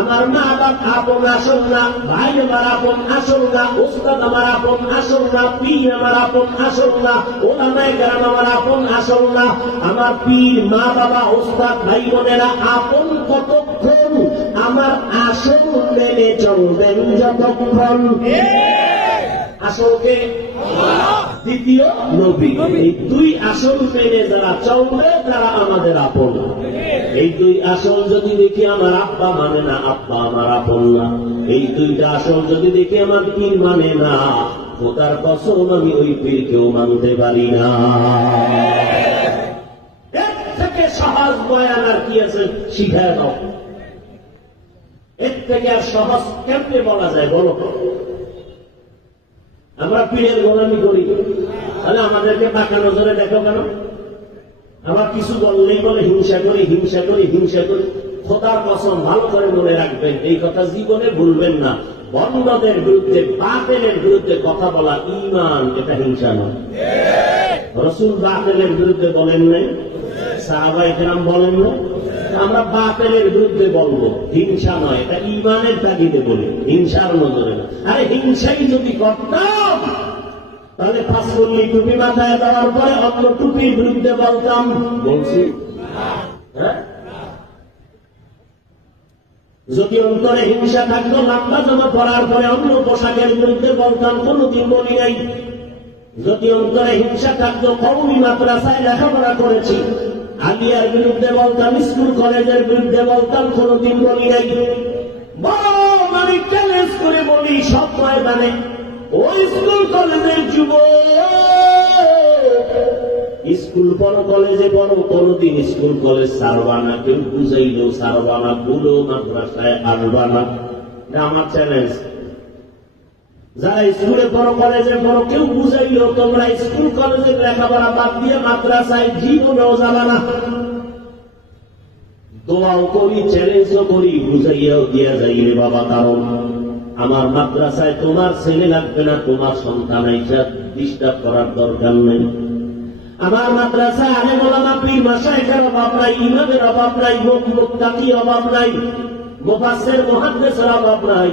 আমার মা বাপ আপন, আসল না। ভাই আমার আপন, আসল না। উস্তাদ আমার আপন, আসল না। পীর আমার আপন, আসল না। ওলামায়ে কেরাম আমার আপন, আসল না। আমার পীর, মা বাবা, উস্তাদ, ভাই বোনেরা আপন কতক্ষণ? আমার আসল মেনে চলবেন যতক্ষণ। আসলকে? দ্বিতীয় নবী। এই দুই আসল মেনে যারা চলবে তারা আমাদের আপন। এই দুই আসল যদি দেখি আমার আব্বা মানে না, আব্বা আমার আপন না। এই দুইটা আসল যদি দেখি আমার পীর মানে না, খোদার কসম আমি ওই পীরকেও মানতে পারি না। এর থেকে সহজ বয়ান আর কি আছে? শিখায় দাও। এর থেকে আর সহজ কেমনে বলা যায় বলো? আমরা পীরের গোলামি করি, তাহলে আমাদেরকে বাঁকা নজরে দেখো কেন? আবার কিছু বললেই বলে হিংসা করি, হিংসা করি, হিংসা করি। খোদার কসম ভালো করে মনে রাখবেন, এই কথা জীবনে ভুলবেন না। বন্ধদের বিরুদ্ধে, বাতিলের বিরুদ্ধে কথা বলা ঈমান, এটা হিংসা নয়। রাসূল বাতিলের বিরুদ্ধে বলেন নাই, সাহাবায়ে কেরাম বলেন না। আমরা বাতিলের বিরুদ্ধে বলবো, হিংসা নয়, এটা ঈমানের তাগিদে বলি, হিংসার নজরে না। আরে হিংসাই যদি করতাম তাহলে পাঁচপল্লি টুপি মাথায় দেওয়ার পরে অন্য টুপির বিরুদ্ধে বলতাম? বলছি? হ্যাঁ? যদি অন্তরে হিংসা থাকতো, লম্বা জামা পরার পরে অন্য পোশাকের বিরুদ্ধে বলতাম? কোনদিন বলি নাই। যদি অন্তরে হিংসা থাকতো, কওমি মাদ্রাসায় লেখাপড়া করেছি, আলিয়ার বিরুদ্ধে বলতাম, স্কুল কলেজের বিরুদ্ধে বলতাম? কোনদিন বলি নাই। বড় আমি চ্যালেঞ্জ করে বলি, সব ময়দানে ওই স্কুল কলেজের যুবক, স্কুল পড়ো, কলেজে পড়ো, কোনদিন স্কুল কলেজ ছাড়বা না। কেউ বুঝাইলো ছাড়বা না, বুড়ো মাদ্রাসায় আসবা না। আমার চ্যালেঞ্জ। যারা স্কুলে পড়ো, কলেজে পড়ো, কেউ বুঝাইলো তোমরা স্কুল কলেজের লেখাপড়া বাদ দিয়ে মাদ্রাসায় জীবনেও যাবা না। দোয়াও করি, চ্যালেঞ্জও করি, বুঝাইয়াও দিয়া যাইলে বাবা, কারণ আমার মাদ্রাসায় তোমার ছেলে লাগবে না, তোমার সন্তান আইসা ডিস্টার্ব করার দরকার নেই। আমার মাদ্রাসায় আলেম ওলামা পীর মাশায়েখের অভাব নাই, ইমামের অভাব নাই, মুত্তাকির অভাব নাই, মুফাসসির মুহাদ্দিসের অভাব নাই।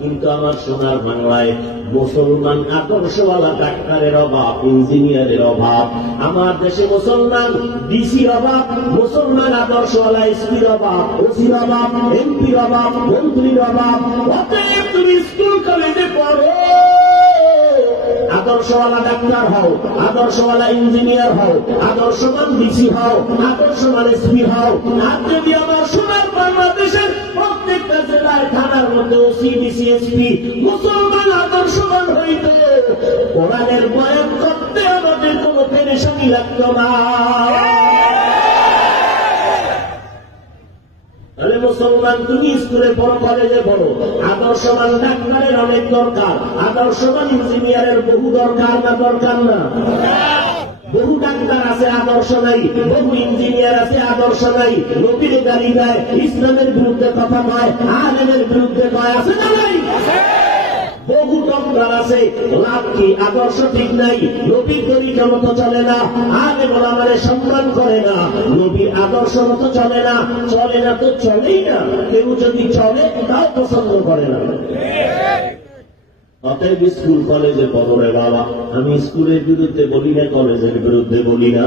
কিন্তু আমার সোনার বাংলায় মুসলমান আদর্শওয়ালা ডাক্তারের অভাব, ইঞ্জিনিয়ারের অভাব। আমার দেশে মুসলমান ডিসির অভাব, মুসলমান আদর্শওয়ালা এসপির অভাব, ওসির অভাব, এমপির অভাব, মন্ত্রীর অভাব। অতএব তুমি স্কুল কলেজে পড়ো, আদর্শওয়ালা ডাক্তার হও, আদর্শওয়ালা ইঞ্জিনিয়ার হও, আদর্শবান ডিসি হও, আদর্শবান এসপি হও। আর যদি আমার সোনার বাংলাদেশের প্রত্যেকটা জেলায় থানার মধ্যে ওসি, ডিসি, এসপি মুসলমান আদর্শবান হইত, কোরআনের বয়ান করতে আমাদের কোনো পেরেশানি লাগতো না। তাহলে মুসলমান, তুমি স্কুলে পড়ো, কলেজে পড়ো, আদর্শবান ডাক্তারের অনেক দরকার, আদর্শবান ইঞ্জিনিয়ারের বহু দরকার না দরকার না? বহু ডাক্তার আছে, আদর্শ নাই। বহু ইঞ্জিনিয়ার আছে, আদর্শ নাই। নবীর গালি দেয়, ইসলামের বিরুদ্ধে কথা কয়, আলেমের বিরুদ্ধে কয়, আছে না নাই? বহু ডক্টর আছে, লাভ কি? আদর্শ ঠিক নাই, নবীর তরিকা মতো চলে না, আলেম ওলামারে সম্মান করে না, নবীর আদর্শ মতো চলে না। চলে না তো চলেই না, কেউ যদি চলে তাও পছন্দ করে না। অতএব স্কুল কলেজে পড়ো রে বাবা। আমি স্কুলের বিরুদ্ধে বলি না, কলেজের বিরুদ্ধে বলি না।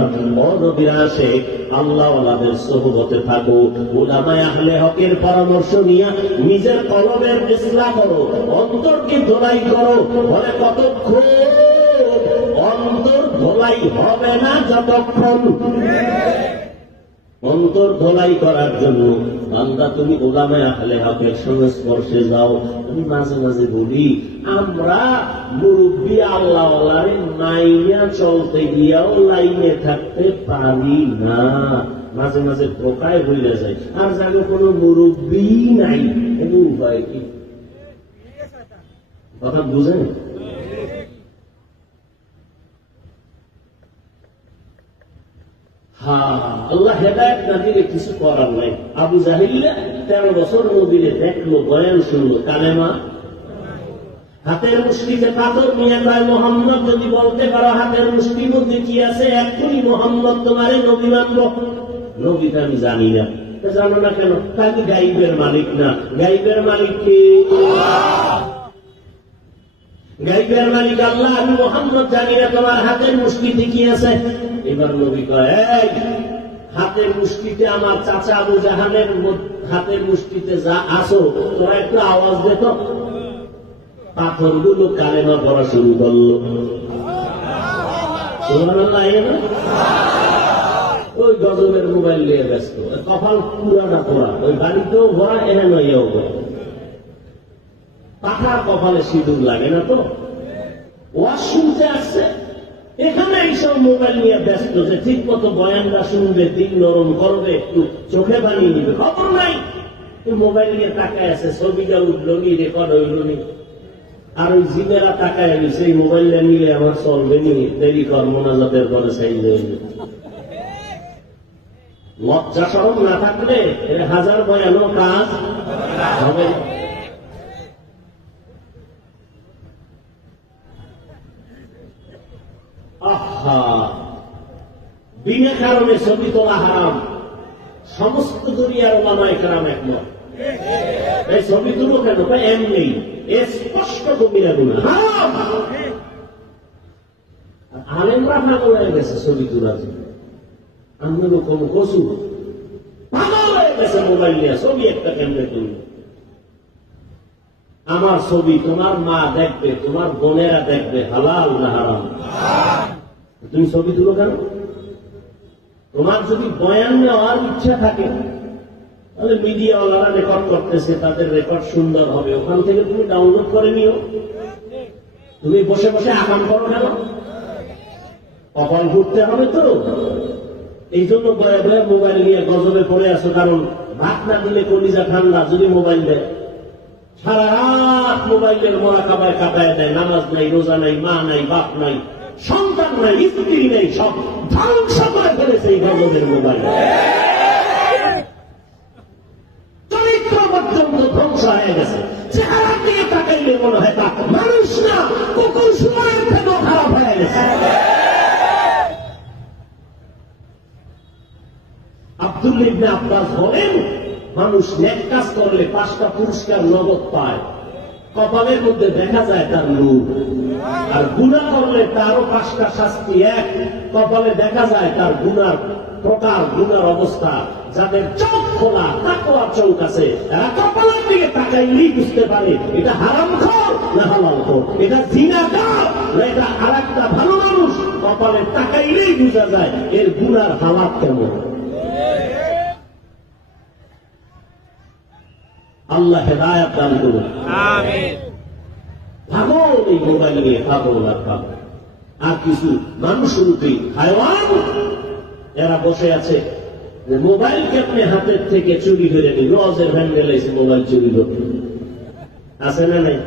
নবীর আশিক আল্লাহওয়ালাদের সোহবতে থাকো, উলামায়ে আহলে হকের পরামর্শ নিয়ে নিজের কলবের ইসলাহ করো, অন্তরকে ধোলাই করো। বলে কতক্ষণ? অন্তর ধোলাই হবে না যতক্ষণ। অন্তর ধোলাই করার জন্য বান্দা তুমি উলামায়ে আহলে হকের সংস্পর্শে যাও। আমি মাঝে মাঝে বলি, আমরা মুরব্বী আল্লাহওয়ালারে মাইয়া চলতে গিয়াও লাইনে থাকতে পারি না। মাঝে মাঝে প্রকায় হইয়া যায়, আর জানো কোনো মুরব্বী নাই, কোনো উপায় কি? কথা বুঝেন? আল্লাহ হেদায়েত না দিলে কিছু করার নাই। আবু জাহিল্লা 13 বছর নবীরে দেখলো, বয়ান শুনলো, কালেমা হাতের মুষ্টিতে পাথর নিয়ে কয়, মোহাম্মদ যদি বলতে পারো হাতের মুষ্টির মধ্যে কি আছে, এক্ষুনি মোহাম্মদ তোমারে নবী মানব। নবীটা আমি জানি না। জানো না কেন? তাকে গাইবের মালিক না। গাইবের মালিক কে? গাইবের মালিক আল্লাহ। আমি মোহাম্মদ জানি না তোমার হাতের মুষ্টিতে কি আছে। এবার নবী কয়, এই হাতের মুষ্টিতে আমার চাচা আবু জাহালের হাতের মুষ্টিতে যা আসো, তোরা একটু আওয়াজ দে তো। পাথরগুলো কালেমা পড়া শুরু করলো। সুবহানাল্লাহ। ওই গজবের মোবাইল নিয়ে ব্যস্ত, কপাল পুরাটা পড়া, ওই বাড়িতেও ভরা, এনে নইয়াও ভরা। পাখার কপালে সিঁদুর লাগে না তো। ওয়াজ শুনতে আসছে, এখানে এইসব মোবাইল নিয়ে ব্যস্ত, যে ঠিক মতো বয়ানটা শুনবে, দিন নরম করবে, একটু চোখে বানিয়ে নিবে, খবর নাই। মোবাইল নিয়ে তাকায় আছে, ছবিটা উঠলো নি, রেকর্ড হইল নি। আর ওই জিবেরা তাকায় নিছে, এই মোবাইলটা নিলে আমার চলবে নি, দেরি কর, মোনাজাতের পরে চাই যাইবে। লজ্জা শরম না থাকলে হাজার বয়ানও কাজ হবে। বিনা কারণে ছবি তোলা হারাম। সমস্ত দুনিয়ার ওলামায়ে কেরাম একমত। এই ছবি তুলো কেন? এমনি স্পষ্ট কবিরা গুনাহ, হারাম। আলেমরা পাগল হয়ে গেছে ছবি তোলার জন্য। আমারও কোনো কসুর, পাগল হয়ে গেছে মোবাইল নিয়ে ছবি একটা কেমনে তুলবে। আমার ছবি তোমার মা দেখবে, তোমার বোনেরা দেখবে, হালাল না হারাম? তুমি ছবি তুলো কেন? তোমার যদি বয়ান নেওয়ার ইচ্ছা থাকে, তাহলে মিডিয়াওয়ালারা রেকর্ড করতেছে, তাদের রেকর্ড সুন্দর হবে, ওখান থেকে তুমি ডাউনলোড করে নিও। তুমি বসে বসে আকাম করো কেন? কপাল ঘুরতে হবে তো। এই জন্য বয়ে বয়ে মোবাইল নিয়ে গজবে পড়ে আসো। কারণ ভাত না দিলে কলিজা ঠান্ডা, যদি মোবাইল দেয় সারা রাত মোবাইলের মরা কাবায় কাটায় দেয়। নামাজ নাই, রোজা নাই, মা নাই, বাপ নাই, সন্তান নাই, স্ত্রী নেই, সব ধ্বংস করে ফেলেছে এই গজবের মোবাইল। চরিত্র পর্যন্ত ধ্বংস হয়ে গেছে। চেহারা দিয়ে তাকাইলে মনে হয় তা মানুষ না, কুকুর শুয়ারের থেকেও খারাপ হয়ে গেছে। আব্দুল্লাহ ইবনে আব্বাস বলেন, মানুষ নেক কাজ করলে 5টা পুরস্কার নগদ পায়। কপালের মধ্যে দেখা যায় তার নূর, আর গুনাহ করলে তারও 5টা শাস্তি। এক, কপালে দেখা যায় তার গুনার প্রকার, গুনার অবস্থা। যাদের চোখ খোলা, তাকওয়ার চোখ আছে, তারা কপালের দিকে তাকাইলেই বুঝতে পারে এটা হারামখোর না হালালখোর, এটা জিনাকার না এটা আরেকটা ভালো মানুষ। কপালে তাকাইলেই বোঝা যায় এর গুনার হালাত কেমন। আল্লাহ হেদায়েত দান করুন, আমিন। পাগল এই মোবাইল নিয়ে, পাগল আর পাগল। আর কিছু মানুষ রূপী হায়ওয়ান, এরা বসে আছে যে মোবাইলকে আপনি হাতের থেকে চুরি করে নিন, লজের হ্যান্ডেল এসে মোবাইল চুরি করতে আছে না নাই?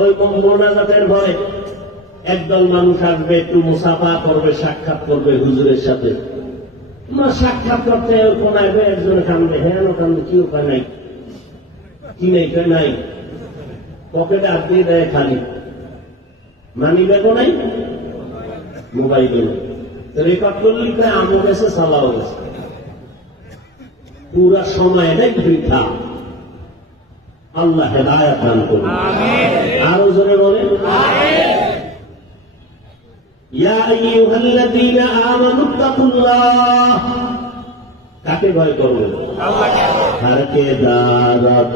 ওই মোনাজাতের ভয়ে একদল মানুষ আসবে, একটু মুসাফা করবে, সাক্ষাৎ করবে হুজুরের সাথে। সাক্ষাৎ করতে কোনায় একজনে কান্দে, হ্যাঁ কান্দে, কি উপায় নাই, কি নেই নাই, পকেটে হাত দিয়ে দেয় খালি, মানি ব্যাগও নাই, মোবাইলও নেই। রেকর্ড করলি প্রায় আমও গেছে, সালাও গেছে, পুরা সময় নেই বৃথা। আল্লাহ হেদায়েত দান করুন। আরো জোরে বলে, ইয়া আইয়ুহাল্লাযীনা আমানুত্তাকুল্লাহ। কাকে ভয় করবেন? আল্লাহকে। হারকে দারাত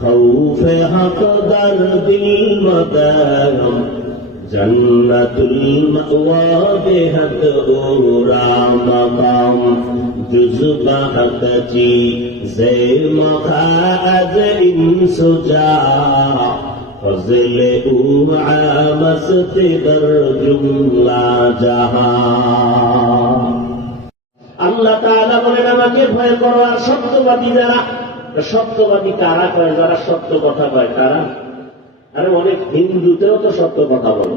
খাউফে হকদার দিল মাদাম জন্নাতুল মাওয়া বেহদ ওরা মাকাম জুজবাহত জি জে মখাজ ইনসুজা ফজলে উ আমসতে দর জুমলা জাহান। আল্লাহ তাআলা বলেন আমাকে ভয় করো। আর সত্যবাদী যারা, সত্যবাদী কারা কয়? যারা সত্য কথা কয় তারা। আরে অনেক হিন্দুতেও তো সত্য কথা বলে,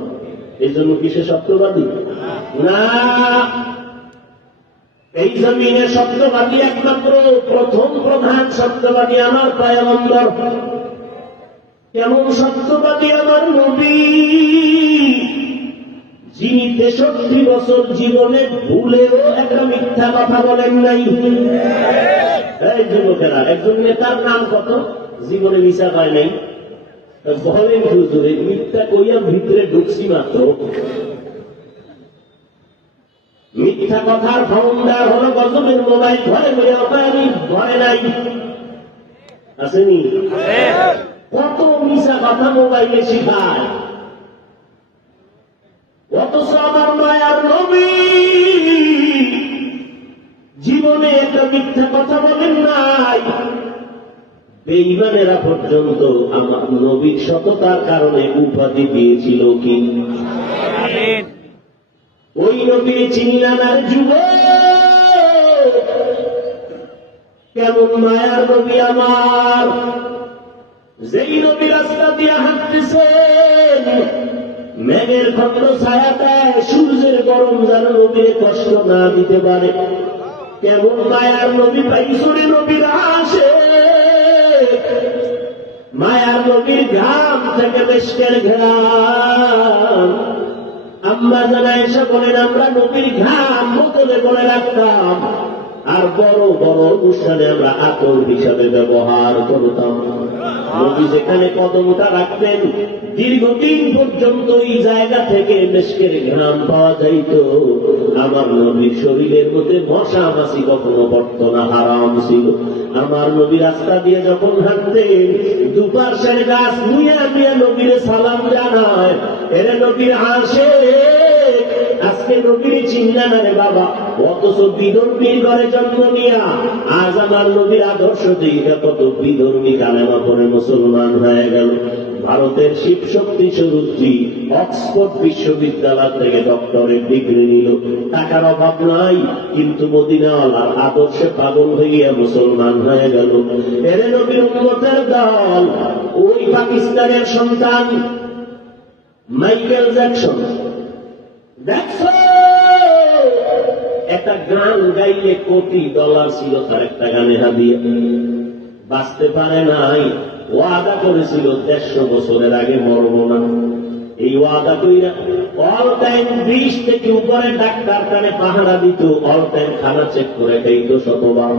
এই জন্য কি সে সত্যবাদী না? এই জমিনে সত্যবাদী একমাত্র প্রথম প্রধান সত্যবাদী আমার পয়গম্বর। কেমন সত্যবাদী? আমার নবী, যিনি 63 বছর জীবনে ভুলেও একটা মিথ্যা কথা বলেন নাই। এই যুবকেরা, একজন নেতার নাম কত জীবনে মিশা পায় নাই? বলেন হুজুরে, মিথ্যা কইয়া ভিতরে ঢুকছি মাত্র। মিথ্যা কথার ফাউন্ডার হল গজবের মোবাইল। ঘরে ঘরে অপায়নি ঘরে নাই, আসেনি? কত মিশা কথা মোবাইলে শিখায়, অথচ আমার মায়ার নবী জীবনে একটা মিথ্যা কথা বলেন নাই। বেঈমানেরা পর্যন্ত আমার নবীর সততার কারণে উপাধি দিয়েছিল কি? ওই নবী চিনলানার যুবক, কেমন মায়ার নবী আমার, যেই নবী রাস্তা দিয়ে হাঁটতেছেন, মেঘের খন্ড ছায়া দেয়, সূর্যের গরম যেন নবীর কষ্ট না দিতে পারে। কেমন মায়ার নবী পাইছরে নবীর আসে, মায়ার নবীর ঘাম থেকে মেশকের ঘাম। আম্মা জানা এসে বলেন, আমরা নবীর ঘাম বোতলে করে রাখতাম, আর বড় বড় অনুষ্ঠানে আমরা আতর হিসাবে ব্যবহার করতাম। নবী যেখানে কদমটা রাখতেন, দীর্ঘদিন পর্যন্ত এই জায়গা থেকে মেশকের ঘাম পাওয়া যাইত। আমার নবীর শরীরের মধ্যে মশা মাছি কখনো পড়ত না, হারাম ছিল। আমার নবী রাস্তা দিয়ে যখন হাঁটতেন, দুপাশের গাছ নুইয়া নুইয়া নবীর সালাম জানায়, এরে নবীর আসে। আজকে নবীর চিন্তা না রে বাবা, অথচ বিধর্মীর ঘরে জন্ম নিয়া আজ আমার নবীর আদর্শ দিকে কত বিধর্মী কালেমা পড়ে মুসলমান হয়ে গেল। ভারতের শিব শক্তি স্বরূপজি অক্সফোর্ড বিশ্ববিদ্যালয় থেকে ডক্টরেট ডিগ্রি নিল। টাকার অভাব নাই, কিন্তু মদিনাওয়ালার আদর্শে পাগল হইয়া মুসলমান হয়ে গেল। এর নবীর উম্মতের দল, ওই পাকিস্তানের সন্তান মাইকেল জ্যাকসন, দেখছো একটা গান গাইলে $1 কোটি ছিল তার একটা গানে হাদিয়া। বাঁচতে পারে নাই, ওয়াদা করেছিল 150 বছরের আগে মরব না। এই ওয়াদা কইরা অল টাইম 20 থেকে উপরে ডাক্তার তারে পাহারা দিত, অল টাইম খানা চেক করে খাইত শতবার।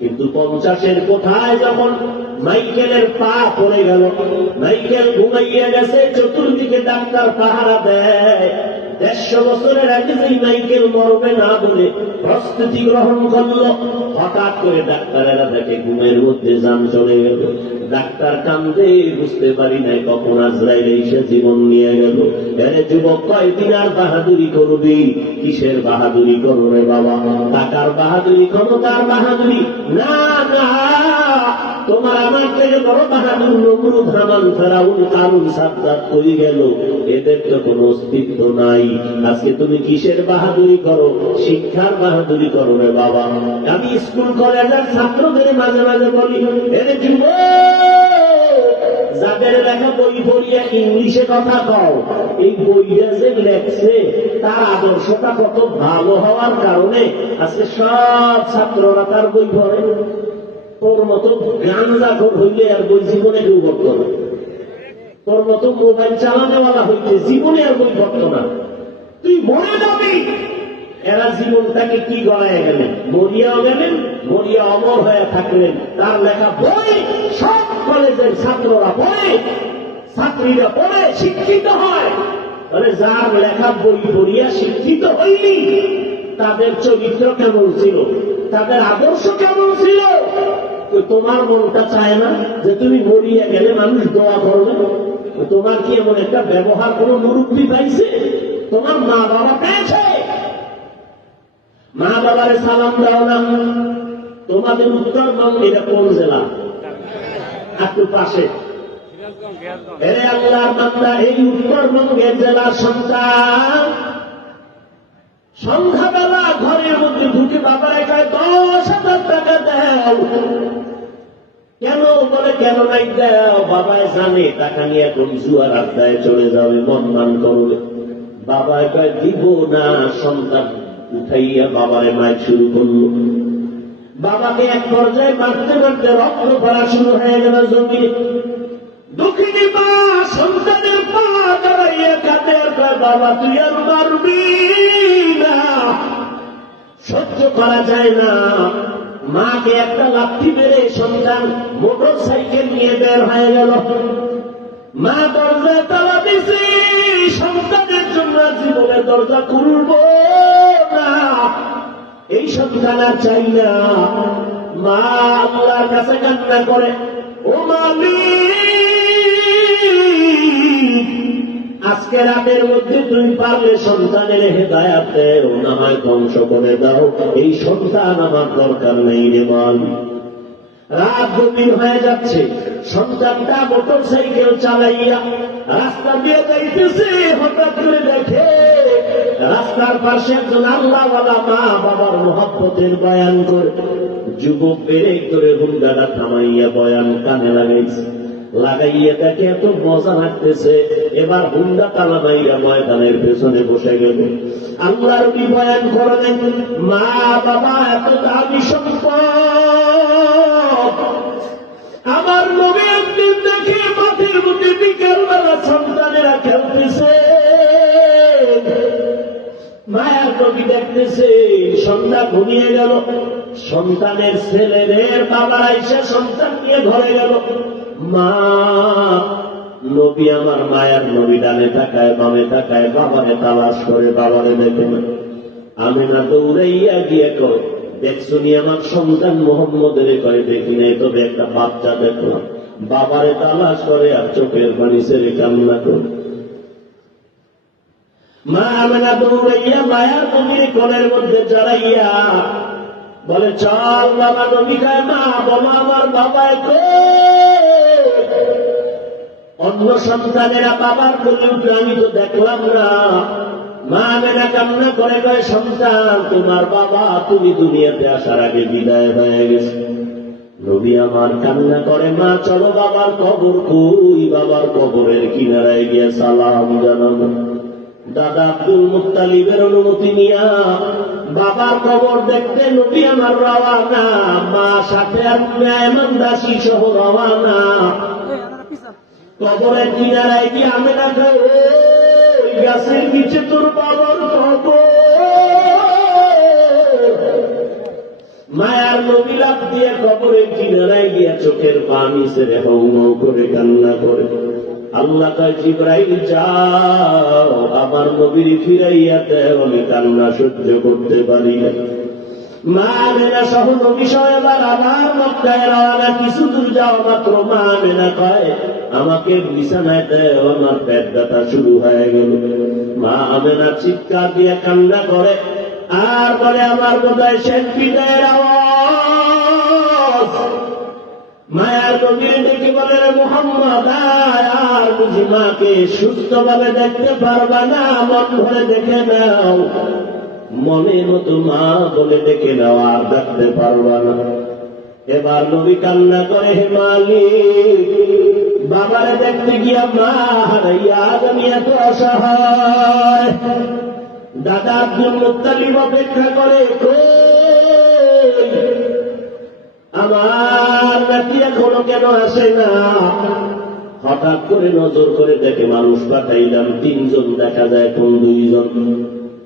কিন্তু 50-এর কোঠায় যখন মাইকেলের পা পড়ে গেল, মাইকেল ঘুমাইয়া গেছে, চতুর্দিকে ডাক্তার পাহারা দেয়। 150 বছরের আগে যেই মাইকেল মরবে না বলে প্রস্তুতি গ্রহণ করলো, হঠাৎ করে ডাক্তারেরা দেখে ঘুমের মধ্যে জান চলে গেল। ডাক্তার কান্দে, বুঝতে পারি নাই কখন আজরাইল এসে জীবন নিয়ে গেল। আরে যুবক, কয়দিন আর বাহাদুরি করবি? কিসের বাহাদুরি করো রে বাবা? টাকার বাহাদুরি, ক্ষমতার বাহাদুরি না, না। তোমার আমার থেকে মনে করো বাহাদুর, নমরুদ, হামান, ফেরাউন, কারুন, সাদ্দাত হয়ে গেল, এদের তো কোনো অস্তিত্ব নাই। আজকে তুমি কিসের বাহাদুরি করো? শিক্ষার বাহাদুরি করো রে বাবা। আমি স্কুল কলেজের ছাত্রদের মাঝে মাঝে বলি, এরে যাদের লেখা বই পড়িয়া ইংলিশে কথা কও, এই বইটা যে লেখছে তার আদর্শটা কত ভালো হওয়ার কারণে আজকে সব ছাত্ররা তার বই পড়ে। তোর মতো গাঞ্জাখোর হইলে আর বই জীবনে কেউ পড়তো না। তোর মতো মোবাইল চালানোওয়ালা হইতে জীবনে আর বই পড়তো না। তুই মরে যাবি। এরা জীবনটাকে কি গড়ায় গেলেন, মরিয়াও গেলেন, মরিয়া অমর হয়ে থাকলেন। তার লেখা বই সব কলেজের ছাত্ররা পড়ে, ছাত্রীরা পড়ে, শিক্ষিত হয়। তাহলে যার লেখা বই পড়িয়া শিক্ষিত হইনি, তাদের চরিত্র কেমন ছিল, তাদের আদর্শ কেমন ছিল? তোমার মনটা চায় না যে তুমি মরিয়া গেলে মানুষ দোয়া করবে? তোমার কি এমন একটা ব্যবহার কোন মুরব্বী পাইছে? তোমার মা বাবা পেয়েছে? মা বাবারে সালাম দাও না। তোমাদের উত্তরবঙ্গ এটা কোন জেলা? একটু পাশে। এরে আল্লাহর বান্দা, এই উত্তরবঙ্গের জেলার সন্তান সন্ধ্যাবেলা ঘরের মধ্যে ঢুকে বাবারে কয় 10,000 টাকা দাও। কেন বলে, কেন নাই দাও? বাবায় জানে টাকা নিয়ে এখন জুয়ার আড্ডায় চলে যাবে, মন মান করবে। বাবায় কয় দিব না। সন্তান উঠাইয়া বাবারে মাইক শুরু করলো। বাবাকে এক পর্যায়ে মারতে মারতে রক্ত পড়া শুরু হয়ে গেল জমিনে। দুঃখিনী মা সন্তানের পা দাঁড়াইয়া কাঁদে, কয় বাবা তুই আর মারবি না, সহ্য করা যায় না। মাকে একটা লাথি মেরে সন্তান মোটর সাইকেল নিয়ে বের হয়ে গেল। মা দরজায় তালা দিছে, সন্তানের জন্য জীবনে দরজা খুলব না। এই সন্তান আর চাই না। মা আল্লাহর কাছে কান্না করে, ও মালিক, আজকে রাতের মধ্যে তুমি পারলে সন্তানের হেদায়াত দেও, না হয় ধ্বংস করে দাও। এই সন্তান আমার দরকার নেই রে মালিক। রাত গভীর হয়ে যাচ্ছে, সন্তানটা মোটর সাইকেল চালাইয়া রাস্তা দিয়ে যাইতেছে। হঠাৎ করে দেখে রাস্তার পাশে একজন আল্লাহওয়ালা মা বাবার মহব্বতের বয়ান করে। যুবক বেড়ে করে হুন্ডাটা থামাইয়া বয়ান কানে লাগাইছে। লাগাইয়া দেখে এত মজা লাগতেছে, এবার হুন্ডা তালা মাইয়া ময়দানের পেছনে বসে গেল। আল্লাহর কি বয়ান করলেন, মা বাবা এত দামি সম্পদ। আমার নবী একদিন দেখে মাঠের মধ্যে বিকেল বেলা সন্তানেরা খেলতেছে। মায়ার নবী দেখতেছে সন্ধ্যা ঘুমিয়ে গেল। সন্তানের ছেলেদের বাবারা এসে সন্তান নিয়ে ঘরে গেল। মা নবী, আমার মায়ার নবী ডানে তাকায় বামে তাকায়, বাবারে তালাশ করে, বাবারে দেখে না। আমি না দৌড়াইয়া গিয়ে কয়, দেখছুনি আমার সন্তান মোহাম্মদের? কয় দেখি নাই, তবে একটা বাচ্চা দেখলাম। বাবারে তালাশ করে আর চোখের পানি ছেড়ে কান্না করে। মা আমেনা দৌড়াইয়া মায়ার নবীর কোলের মধ্যে জড়াইয়া বলে, চল বাবা। নবী কয়, মা বলো আমার বাবায় কই? অন্য সন্তানেরা বাবার কোলে উঠে, আমি তো দেখলাম না। মা আমেনা কান্না করে কয়, সন্তান তোমার বাবা তুমি দুনিয়াতে আসার আগে বিদায় হয়ে গেছে। নবী আমার কান্না করে, মা চলো বাবার কবর কই? বাবার কবরের কিনারায় গিয়ে সালাম জানাবো। দাদা আব্দুল মুত্তালিবের অনুমতি নিয়া বাবার কবর দেখতে নবী আমার রওয়ানা। মা সাথে আর মেহমান দাসী সহ রওয়ানা। কবরের কিনারায় গিয়ে আমেনা কয়, ওই গাছের নিচে তোর বাবার কবর। মায়ার নবী লাফ দিয়ে কবরের কিনারায় গিয়া চোখের পানি ছেড়ে হৌ হৌ করে কান্না করে। আল্লাহ কয়, জিবরাইল যাও আমার নবীর ফিরাইয়া দেও, আমি কান্না সহ্য করতে পারি না। মা আমেনা সহ নবী সহ এবার আবার মক্কায় রওনা। কিছু দূর যাওয়া মাত্র মা আমেনা কয়, আমাকে বিছানায় দেও, আমার পেট ব্যথা শুরু হয়ে গেল। মা আমেনা চিৎকার দিয়ে কান্না করে আর বলে, আমার বোধহয় শেষ বিদায়ের আওয়াজ। মায়ার নবীর ডেকে বলে, মুহাম্মদ আর বুঝি মাকে সুস্থভাবে দেখতে পারবা না, মন ভরে দেখে নাও, মনের মতো মা বলে ডেকে নাও, আর দেখতে পারবা না। এবার নবী কান্না করে, হে মালিক, বাবারে দেখতে গিয়া মা হারাইয়া আমি এত অসহায়। দাদা আব্দুল মুত্তালিব অপেক্ষা করে, আমার নাতি এখনো কেন আসে না? হঠাৎ করে নজর করে দেখে মানুষ পাঠাইলাম 3 জন, দেখা যায় কোন 2 জন।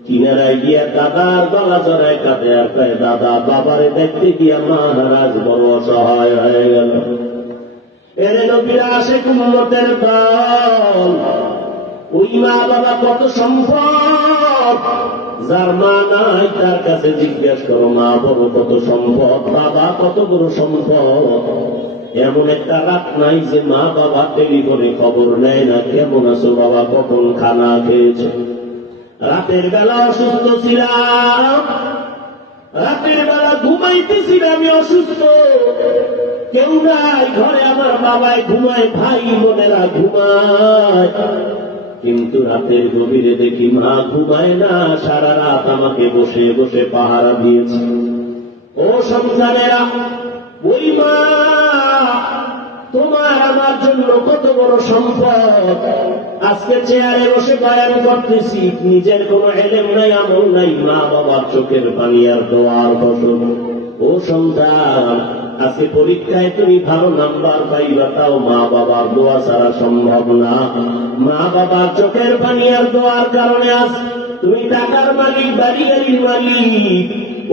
কিনারায় গিয়া দাদার গলা জড়ায় কাঁদে আর কয়, দাদা বাবারে দেখতে গিয়া মহারাজ বড় অসহায় হয়ে গেল। এর নবীরা আসে উম্মতের দল। ওই মা বাবা কত সম্পদ, যার মা নাই তার কাছে জিজ্ঞেস করো, মা বড় কত সম্পদ, বাবা কত বড় সম্পদ। এমন একটা রাত নাই যে মা বাবা টেলিফোনে খবর নেয় না, কেমন আছো বাবা, কখন খানা খেয়েছে। রাতের বেলা অসুস্থ ছিলাম, রাতের বেলা ঘুমাইতেছিলাম, আমি অসুস্থ, কেউ নাই ঘরে, আমার বাবাই ঘুমায়, ভাই বোনেরা ঘুমায়, কিন্তু রাতের গভীরে দেখি মা ঘুমায় না, সারা রাত আমাকে বসে বসে পাহারা দিয়েছে। ও সন্তানেরা, ওই মা তোমার আমার জন্য কত বড় সম্পদ। আজকে চেয়ারে বসে বয়ান করতেছি, নিজের কোনো এলেম নাই, আমল নাই, মা বাবার চোখের পানি আর দোয়ার ফসল। ও সন্তান, আজকে পরীক্ষায় তুমি ভালো নাম্বার পাইবা, তাও মা বাবার দোয়া ছাড়া সম্ভব না। মা বাবার চোখের পানি আর দোয়ার কারণে আজ তুমি টাকার মালিক, বাড়ি গাড়ির মালিক।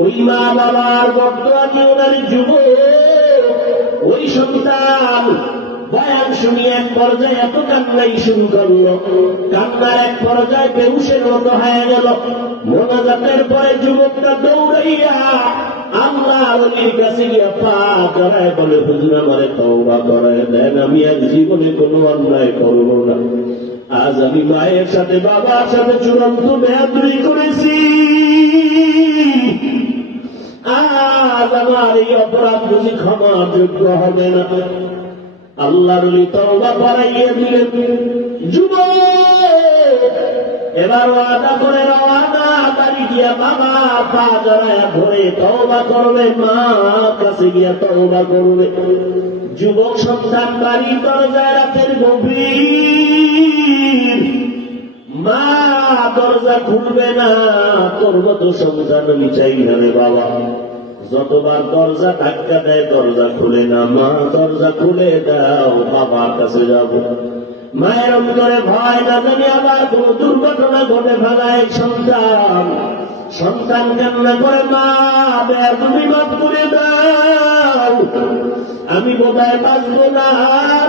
ওই মা বাবার বর্তমান ওনার যুবক, ওই সন্তান বয়ান শুনিয়ে এক পর্যায়ে এত কান্নাই শুরু করলো, কান্নার এক পর্যায়ে বেহুশের মতো হয়ে গেল। মোনাজাতের পরে যুবকটা দৌড়াইয়া আল্লাহ ওলির কাছে গিয়া পা জড়ায় বলে, হুজুর আমারে তওবা করায় দেন, আমি আর জীবনে কোনো অন্যায় করব না। আজ আমি মায়ের সাথে বাবার সাথে চূড়ান্ত বেয়াদবি করেছি, আজ আমার এই অপরাধ বুঝি ক্ষমার যোগ্য হবে না। আল্লাহর ওলি তওবা করাইয়া দিলেন। যুবক এবার ওয়াদা করে রওয়ানা, বাড়ি গিয়া বাবা পা জড়ায়া ধরে তওবা করবে, মা কাছে গিয়া তওবা করবে। যুবক সন্তান বাড়ি দরজায় রাতের গভীর, মা দরজা খুলবে না, তোর মতো সন্তান আমি চাই না রে বাবা। যতবার দরজা ধাক্কা দেয় দরজা খুলে না, মা দরজা খুলে দাও, বাবার কাছে যাব। মায়ের অন্তরে ভয়, না জানি আবার কোন দুর্ঘটনা ঘটে ফেলায় সন্তান। সন্তান কান্না করে, মা তুমি মাফ করে দাও, আমি বোধহয় বাঁচবো না,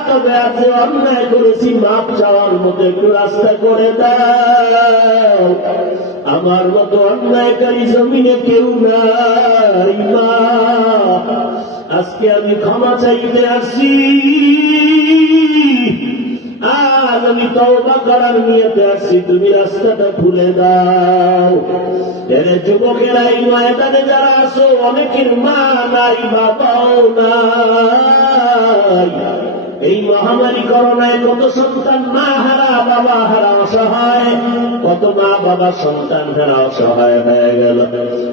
তবে আজ যে অন্যায় করেছি মাপ চাওয়ার মতো একটু রাস্তা করে দাও। আমার মতো অন্যায়কারী জমিনে কেউ নাই মা, আজকে আমি ক্ষমা চাইতে আসছি, আজ আমি তওবা করার নিয়তে আসছি, তুমি রাস্তাটা খুলে দাও। এর যুবকেরা এই ময়দানে যারা আছো, অনেকের মা নাই, বাবাও নাই। এই মহামারী করোনায় কত সন্তান মা হারা, বাবা হারা, অসহায়, কত মা বাবা সন্তান হারা অসহায় হয়ে গেল।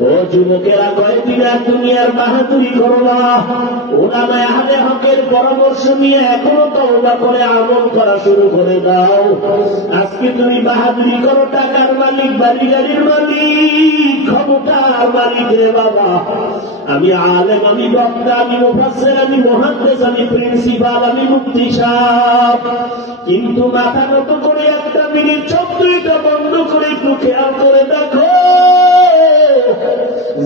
ও যুবকেরা, কয়েকদিন আর দুনিয়ার বাহাদুরি করো না, উলামায়ে আহলে হকের পরামর্শ নিয়ে এখনো তওবা করে আমল করা শুরু করে দাও। আজকে তুমি বাহাদুরি করো, টাকার মালিক, বাড়ি গাড়ির মালিক, ক্ষমতার মালিক রে বাবা। আমি আলেম, আমি বক্তা, আমি মুফাসসির, আমি মুহাদ্দিস, আমি প্রিন্সিপাল, আমি মুফতি সাহেব, কিন্তু মাথা নত করে একটা মিনিট চোখ দুইটা বন্ধ করে একটু খেয়াল করে দেখো,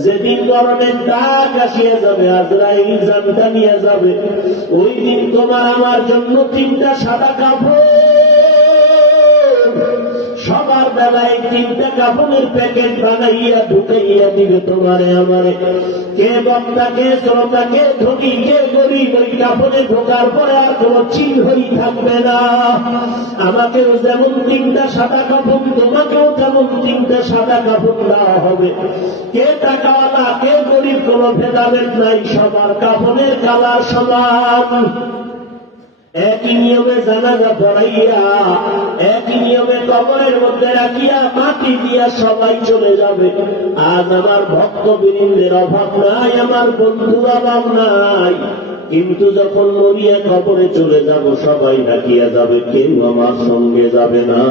যেদিন গরমের দাগ আসিয়া যাবে, আজরাইল জানটা নিয়ে যাবে, ওই দিন তোমার আমার জন্য 3টা সাদা কাপড়, সবার বেলায় 3টা কাফনের প্যাকেট বানাইয়া ঢুকাইয়া দিবে তোমারে আমারে। কে বক্তা, কে শ্রোতা, কে ধনী, কে গরিব, ওই কাফনে ঢোকার পরে আর কোন চিহ্নই থাকবে না। আমাকেও যেমন 3টা সাদা কাফন, তোমাকেও তেমন 3টা সাদা কাফন দেওয়া হবে। কে টাকাওয়ালা, কে গরিব, কোন ভেদাভেদ নাই, সবার কাফনের কালার সমান। একই নিয়মে জানাজা পড়াইয়া, একই নিয়মে কবরের মধ্যে রাখিয়া মাটি দিয়া সবাই চলে যাবে। আজ আমার ভক্তবৃন্দের অভাব নাই, আমার বন্ধুর অভাব নাই, কিন্তু যখন মরিয়া কবরে চলে যাব সবাই রাখিয়া যাবে, কেউ আমার সঙ্গে যাবে না।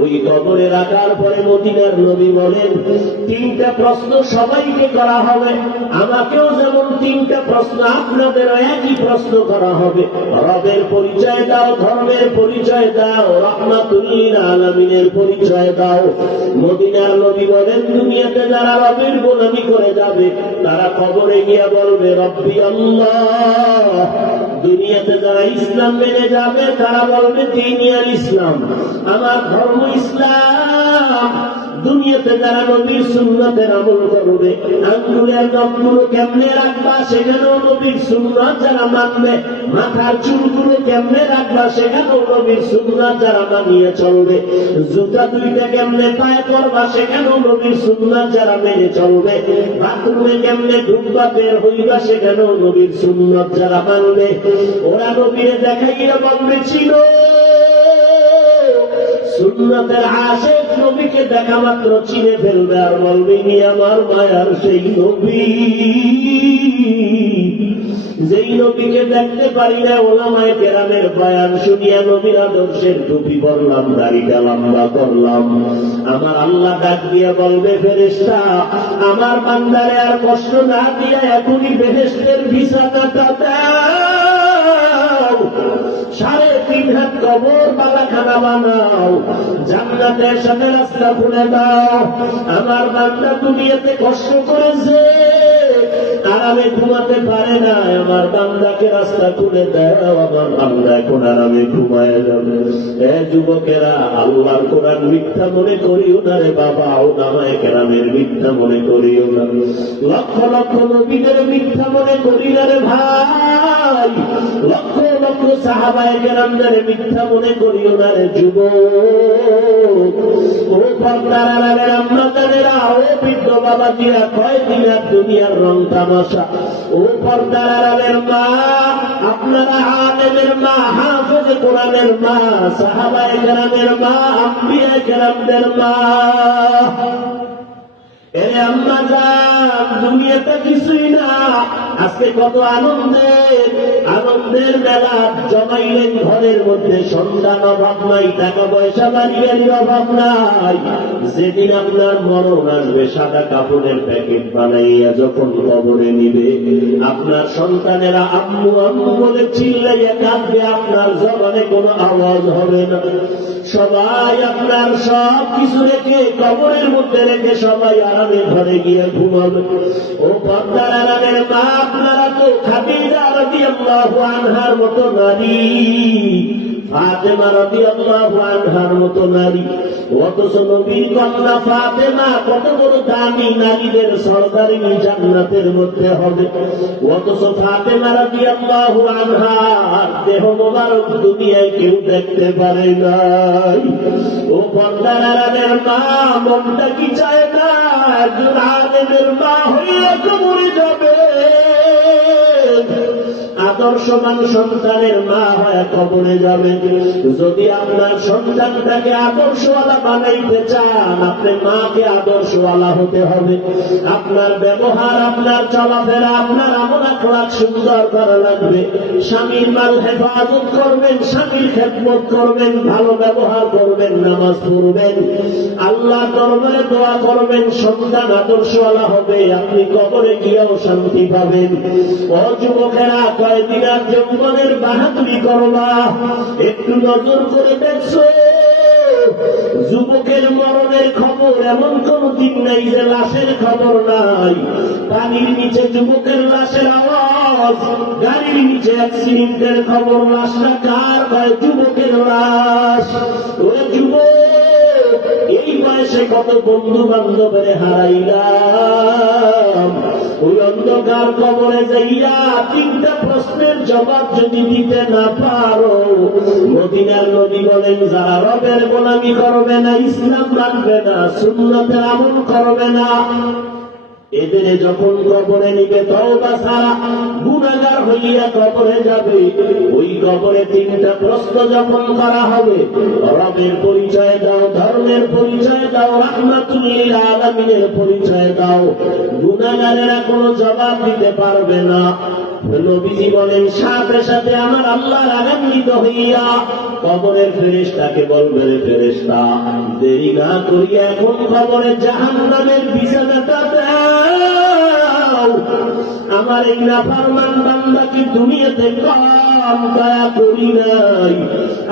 ওই কবরে রাখার পরে মদিনার নবী বলেন 3টা প্রশ্ন সবাইকে করা হবে। আমাকেও যেমন 3টা প্রশ্ন, আপনাদেরও একই প্রশ্ন করা হবে। রবের পরিচয় দাও, ধর্মের পরিচয় দাও, রাহমাতুল্লিল আলামিনের পরিচয় দাও। মদিনার নবী বলেন দুনিয়াতে যারা রবের গোলামি করে যাবে তারা কবরে গিয়া বলবে রব্বি আল্লাহ। দুনিয়াতে যারা ইসলাম মেনে যাবে তারা বলবে দীনি আল ইসলাম, আমার ধর্ম ইসলাম। দুনিয়াতে যারা নবীর সুন্নতের আমল করবে, আঙ্গুলের নখগুলো কেমনে রাখবা সেখানেও নবীর সুন্নাত যারা মানবে, মাথার চুলগুলো কেমনে রাখবা সেখানেও নবীর সুন্নাত যারা মানিয়ে চলবে, জুতা 2টা কেমনে পায়ে করবা সেখানেও নবীর সুন্নাত যারা মেনে চলবে, বাথরুমে কেমনে ঢুকবা বের হইবা সেখানেও নবীর সুন্নাত যারা মানবে, ওরা নবীরে দেখাইয়া বলবে ছিল সুন্নতের আশিক। নবীকে দেখা মাত্র চিনে ফেলবে আর বলবে ইনি আমার মায়ার সেই নবী। যেই নবীকে দেখতে পারি না, ওলামায়ে কেরামের বয়ান শুনিয়া নবীর আদর্শের টুপি পরলাম, দাড়িটা লম্বা করলাম, আমার আল্লাহ ডাক দিয়া বলবে ফেরেশতা আমার বান্দারে আর কষ্ট না দিয়া এখনই বেহেশতের বিছানাটা দাও, 3.5 হাত কবর বালাখানা বানাও, জান্নাতের সাথে রাস্তা খুলে দাও। আমার বান্দা দুনিয়াতে কষ্ট করেছে, আরামে ঘুমাতে পারে না, আমার বান্দাকে রাস্তা খুলে দাও, আমার বান্দা এখন আরামে ঘুমায় যাবে। যুবকেরা আল্লাহর কোরআন মিথ্যা মনে করিও না রে বাবা, ওলামায়ে কেরামের মিথ্যা মনে করিও না, লক্ষ লক্ষ নবীদের মিথ্যা মনে করি না রে ভাই, লক্ষ লক্ষ সাহাবায়ে কেরামদের মিথ্যা মনে করিও না রে যুবক। ও পর্দার আড়ালের আম্মাজানেরা, ও বৃদ্ধ বাবাজিরা, কয়দিন আর দুনিয়ার রং তামাশা। ও পর্দার আড়ালের মা, আপনারা আলেমের মা, হাফেজ কোরআনের মা, সাহাবায়ে কেরামের মা, আম্বিয়ায়ে কেরামদের মা, এরে আম্মা জান, দুনিয়াটা কিছুই না। আজকে কত আনন্দের মেলা জমাইলেন ঘরের মধ্যে, সন্তান অভাব নাই, টাকা পয়সা বাড়ি গাড়ির অভাব নাই। যেদিন আপনার মরণ আসবে সাদা কাপড়ের প্যাকেট বানাইয়া যখন কবরে নিবে, আপনার সন্তানেরা আম্মু আম্মু বলে চিল্লাইয়া কাঁদবে, আপনার জবানে কোনো আওয়াজ হবে না। সবাই আপনার সব কিছু রেখে কবরের মধ্যে রেখে সবাই আরামে ঘরে গিয়ে ঘুমাবে। ও পর্দার আড়ালের মা, আপনারা তো খাদিজা রাদিয়াল্লাহু আনহার মতো নারী, ফাতেমা রাদিয়াল্লাহু আনহার মতো নারী, অথচ নবীর কন্যা ফাতেমা কত বড় দামি নারীদের সরদারিনী জান্নাতের মধ্যে হবে, অথচ ফাতেমা রাদিয়াল্লাহু আনহার দেহ মোবারক দুনিয়ায় কেউ দেখতে পারে নাই। ও পর্দার আড়ালের মা, মনটা কি চায় না একজন আলেমের মা হইয়া কবরে যাবে? আদর্শবান সন্তানের মা হয়ে কবরে যাবে। যদি আপনার সন্তানটাকে আদর্শওয়ালা বানাইতে চান, আপনার মাকে আদর্শওয়ালা হতে হবে। আপনার ব্যবহার, আপনার চলাফেরা, আপনার আমল আখলাক সুন্দর করা লাগবে। স্বামীর মাল হেফাজত করবেন, স্বামীর খেদমত করবেন, ভালো ব্যবহার করবেন, নামাজ পড়বেন, আল্লাহ দরবারে দোয়া করবেন, সন্তান আদর্শওয়ালা হবে, আপনি কবরে গিয়েও শান্তি পাবেন। ও যুবকেরা, কয়দিন আর যৌবনের বাহাদুরি করবা, একটু নজর করে দেখছো যুবকের মরণের খবর এমন কোন দিন নাই যে লাশের খবর নাই। পানির নিচে যুবকের লাশের আওয়াজ, গাড়ির নিচে অ্যাক্সিডেন্টের খবর, লাশটা কার? হয় যুবকের লাশ। ওই যুবক, এই বয়সে কত বন্ধু বান্ধবের হারাইলাম। ওই অন্ধকার কবরে যাইয়া তিনটা প্রশ্নের জবাব যদি দিতে না পারো, মদিনার নবী বলেন যারা রবের গোলামি করবে না, ইসলাম মানবে না, সুন্নতের আমল করবে না, এদের যখন কবরে নিবে তওবা ছাড়া গুনাহগার হইয়া কবরে যাবে। ওই কবরে তিনটা প্রশ্ন যখন করা হবে, রবের পরিচয় দাও, ধর্মের পরিচয় দাও, রাহমাতুল লিল আলামিনের পরিচয় দাও, গুনাহগারেরা কোনো জবাব দিতে পারবে না। নবীজি বলেন সাথে সাথে আমার আল্লাহ রাগান্বিত হইয়া কবরের ফেরেশতাকে বলবে, ফেরেশতা দেরি না করিয়া এখন কবরে জাহান্নামের বিছানাটা দাও। আমার এই নাফরমান বান্দাকে দুনিয়াতে কম দয়া করি নাই,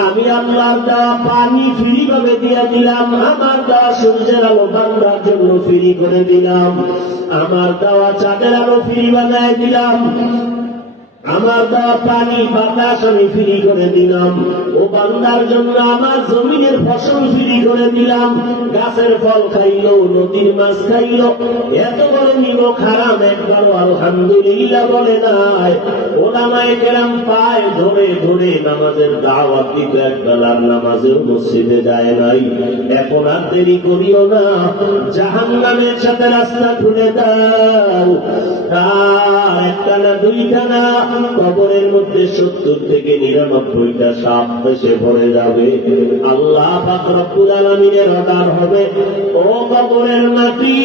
আমি আল্লাহর দেওয়া পানি ফ্রি ভাবে দিয়া দিলাম, আমার দেওয়া সূর্যের আলো বান্দার জন্য ফ্রি করে দিলাম, আমার দেওয়া চাঁদের আলো ফ্রি বানায় দিলাম, আমার দেওয়া পানি বাতাস আমি ফ্রি করে দিলাম, ও বান্দার জন্য আমার জমিনের ফসল ফ্রি করে দিলাম, গাছের ফল খাইলো, নদীর মাছ খাইলো, এত বড় নিমক হারাম একবারও আলহামদুলিল্লাহ বলে নাই। ওলামায়ে কেরাম পায় ধরে ধরে নামাজের দাওয়াত দিত, একবেলার নামাজেও মসজিদে যায় নাই। এখন আর দেরি করিও না, জাহান্নামের সাথে রাস্তা খুলে দাও। একটা না দুইটা না, কবরের মধ্যে 70 থেকে 99টা সাপ এসে ভরে যাবে। আল্লাহ পাক রব্বুল আলামিনের অর্ডার হবে, ও কবরের মাটি,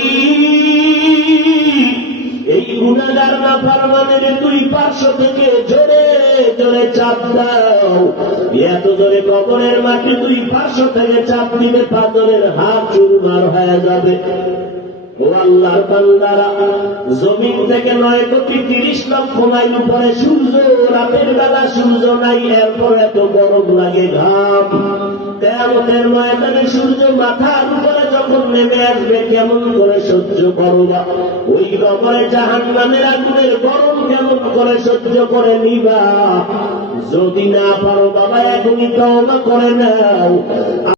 এই গুনাহগার নাফরমানের দুই পার্শ্ব থেকে জোরে জোরে চাপ দাও। এত জোরে কবরের মাটি দুই পার্শ্ব থেকে চাপ দিবে, পাথরের হাত চুরমার হয়ে যাবে। ও আল্লাহর বান্দারা, জমিন থেকে 9,30,00,000 মাইল উপরে সূর্য, রাতের বেলা সূর্য নাই, এরপর এত গরম লাগে, ঘাম। কিয়ামতের ময়দানে সূর্য মাথার উপরে যখন নেমে আসবে, কেমন করে সহ্য করবা? ওই কবরে জাহান্নামের আগুনের গরম কেমন করে সহ্য করে নিবা? যদি না পারো বাবা, এখনই তওবা করে নাও।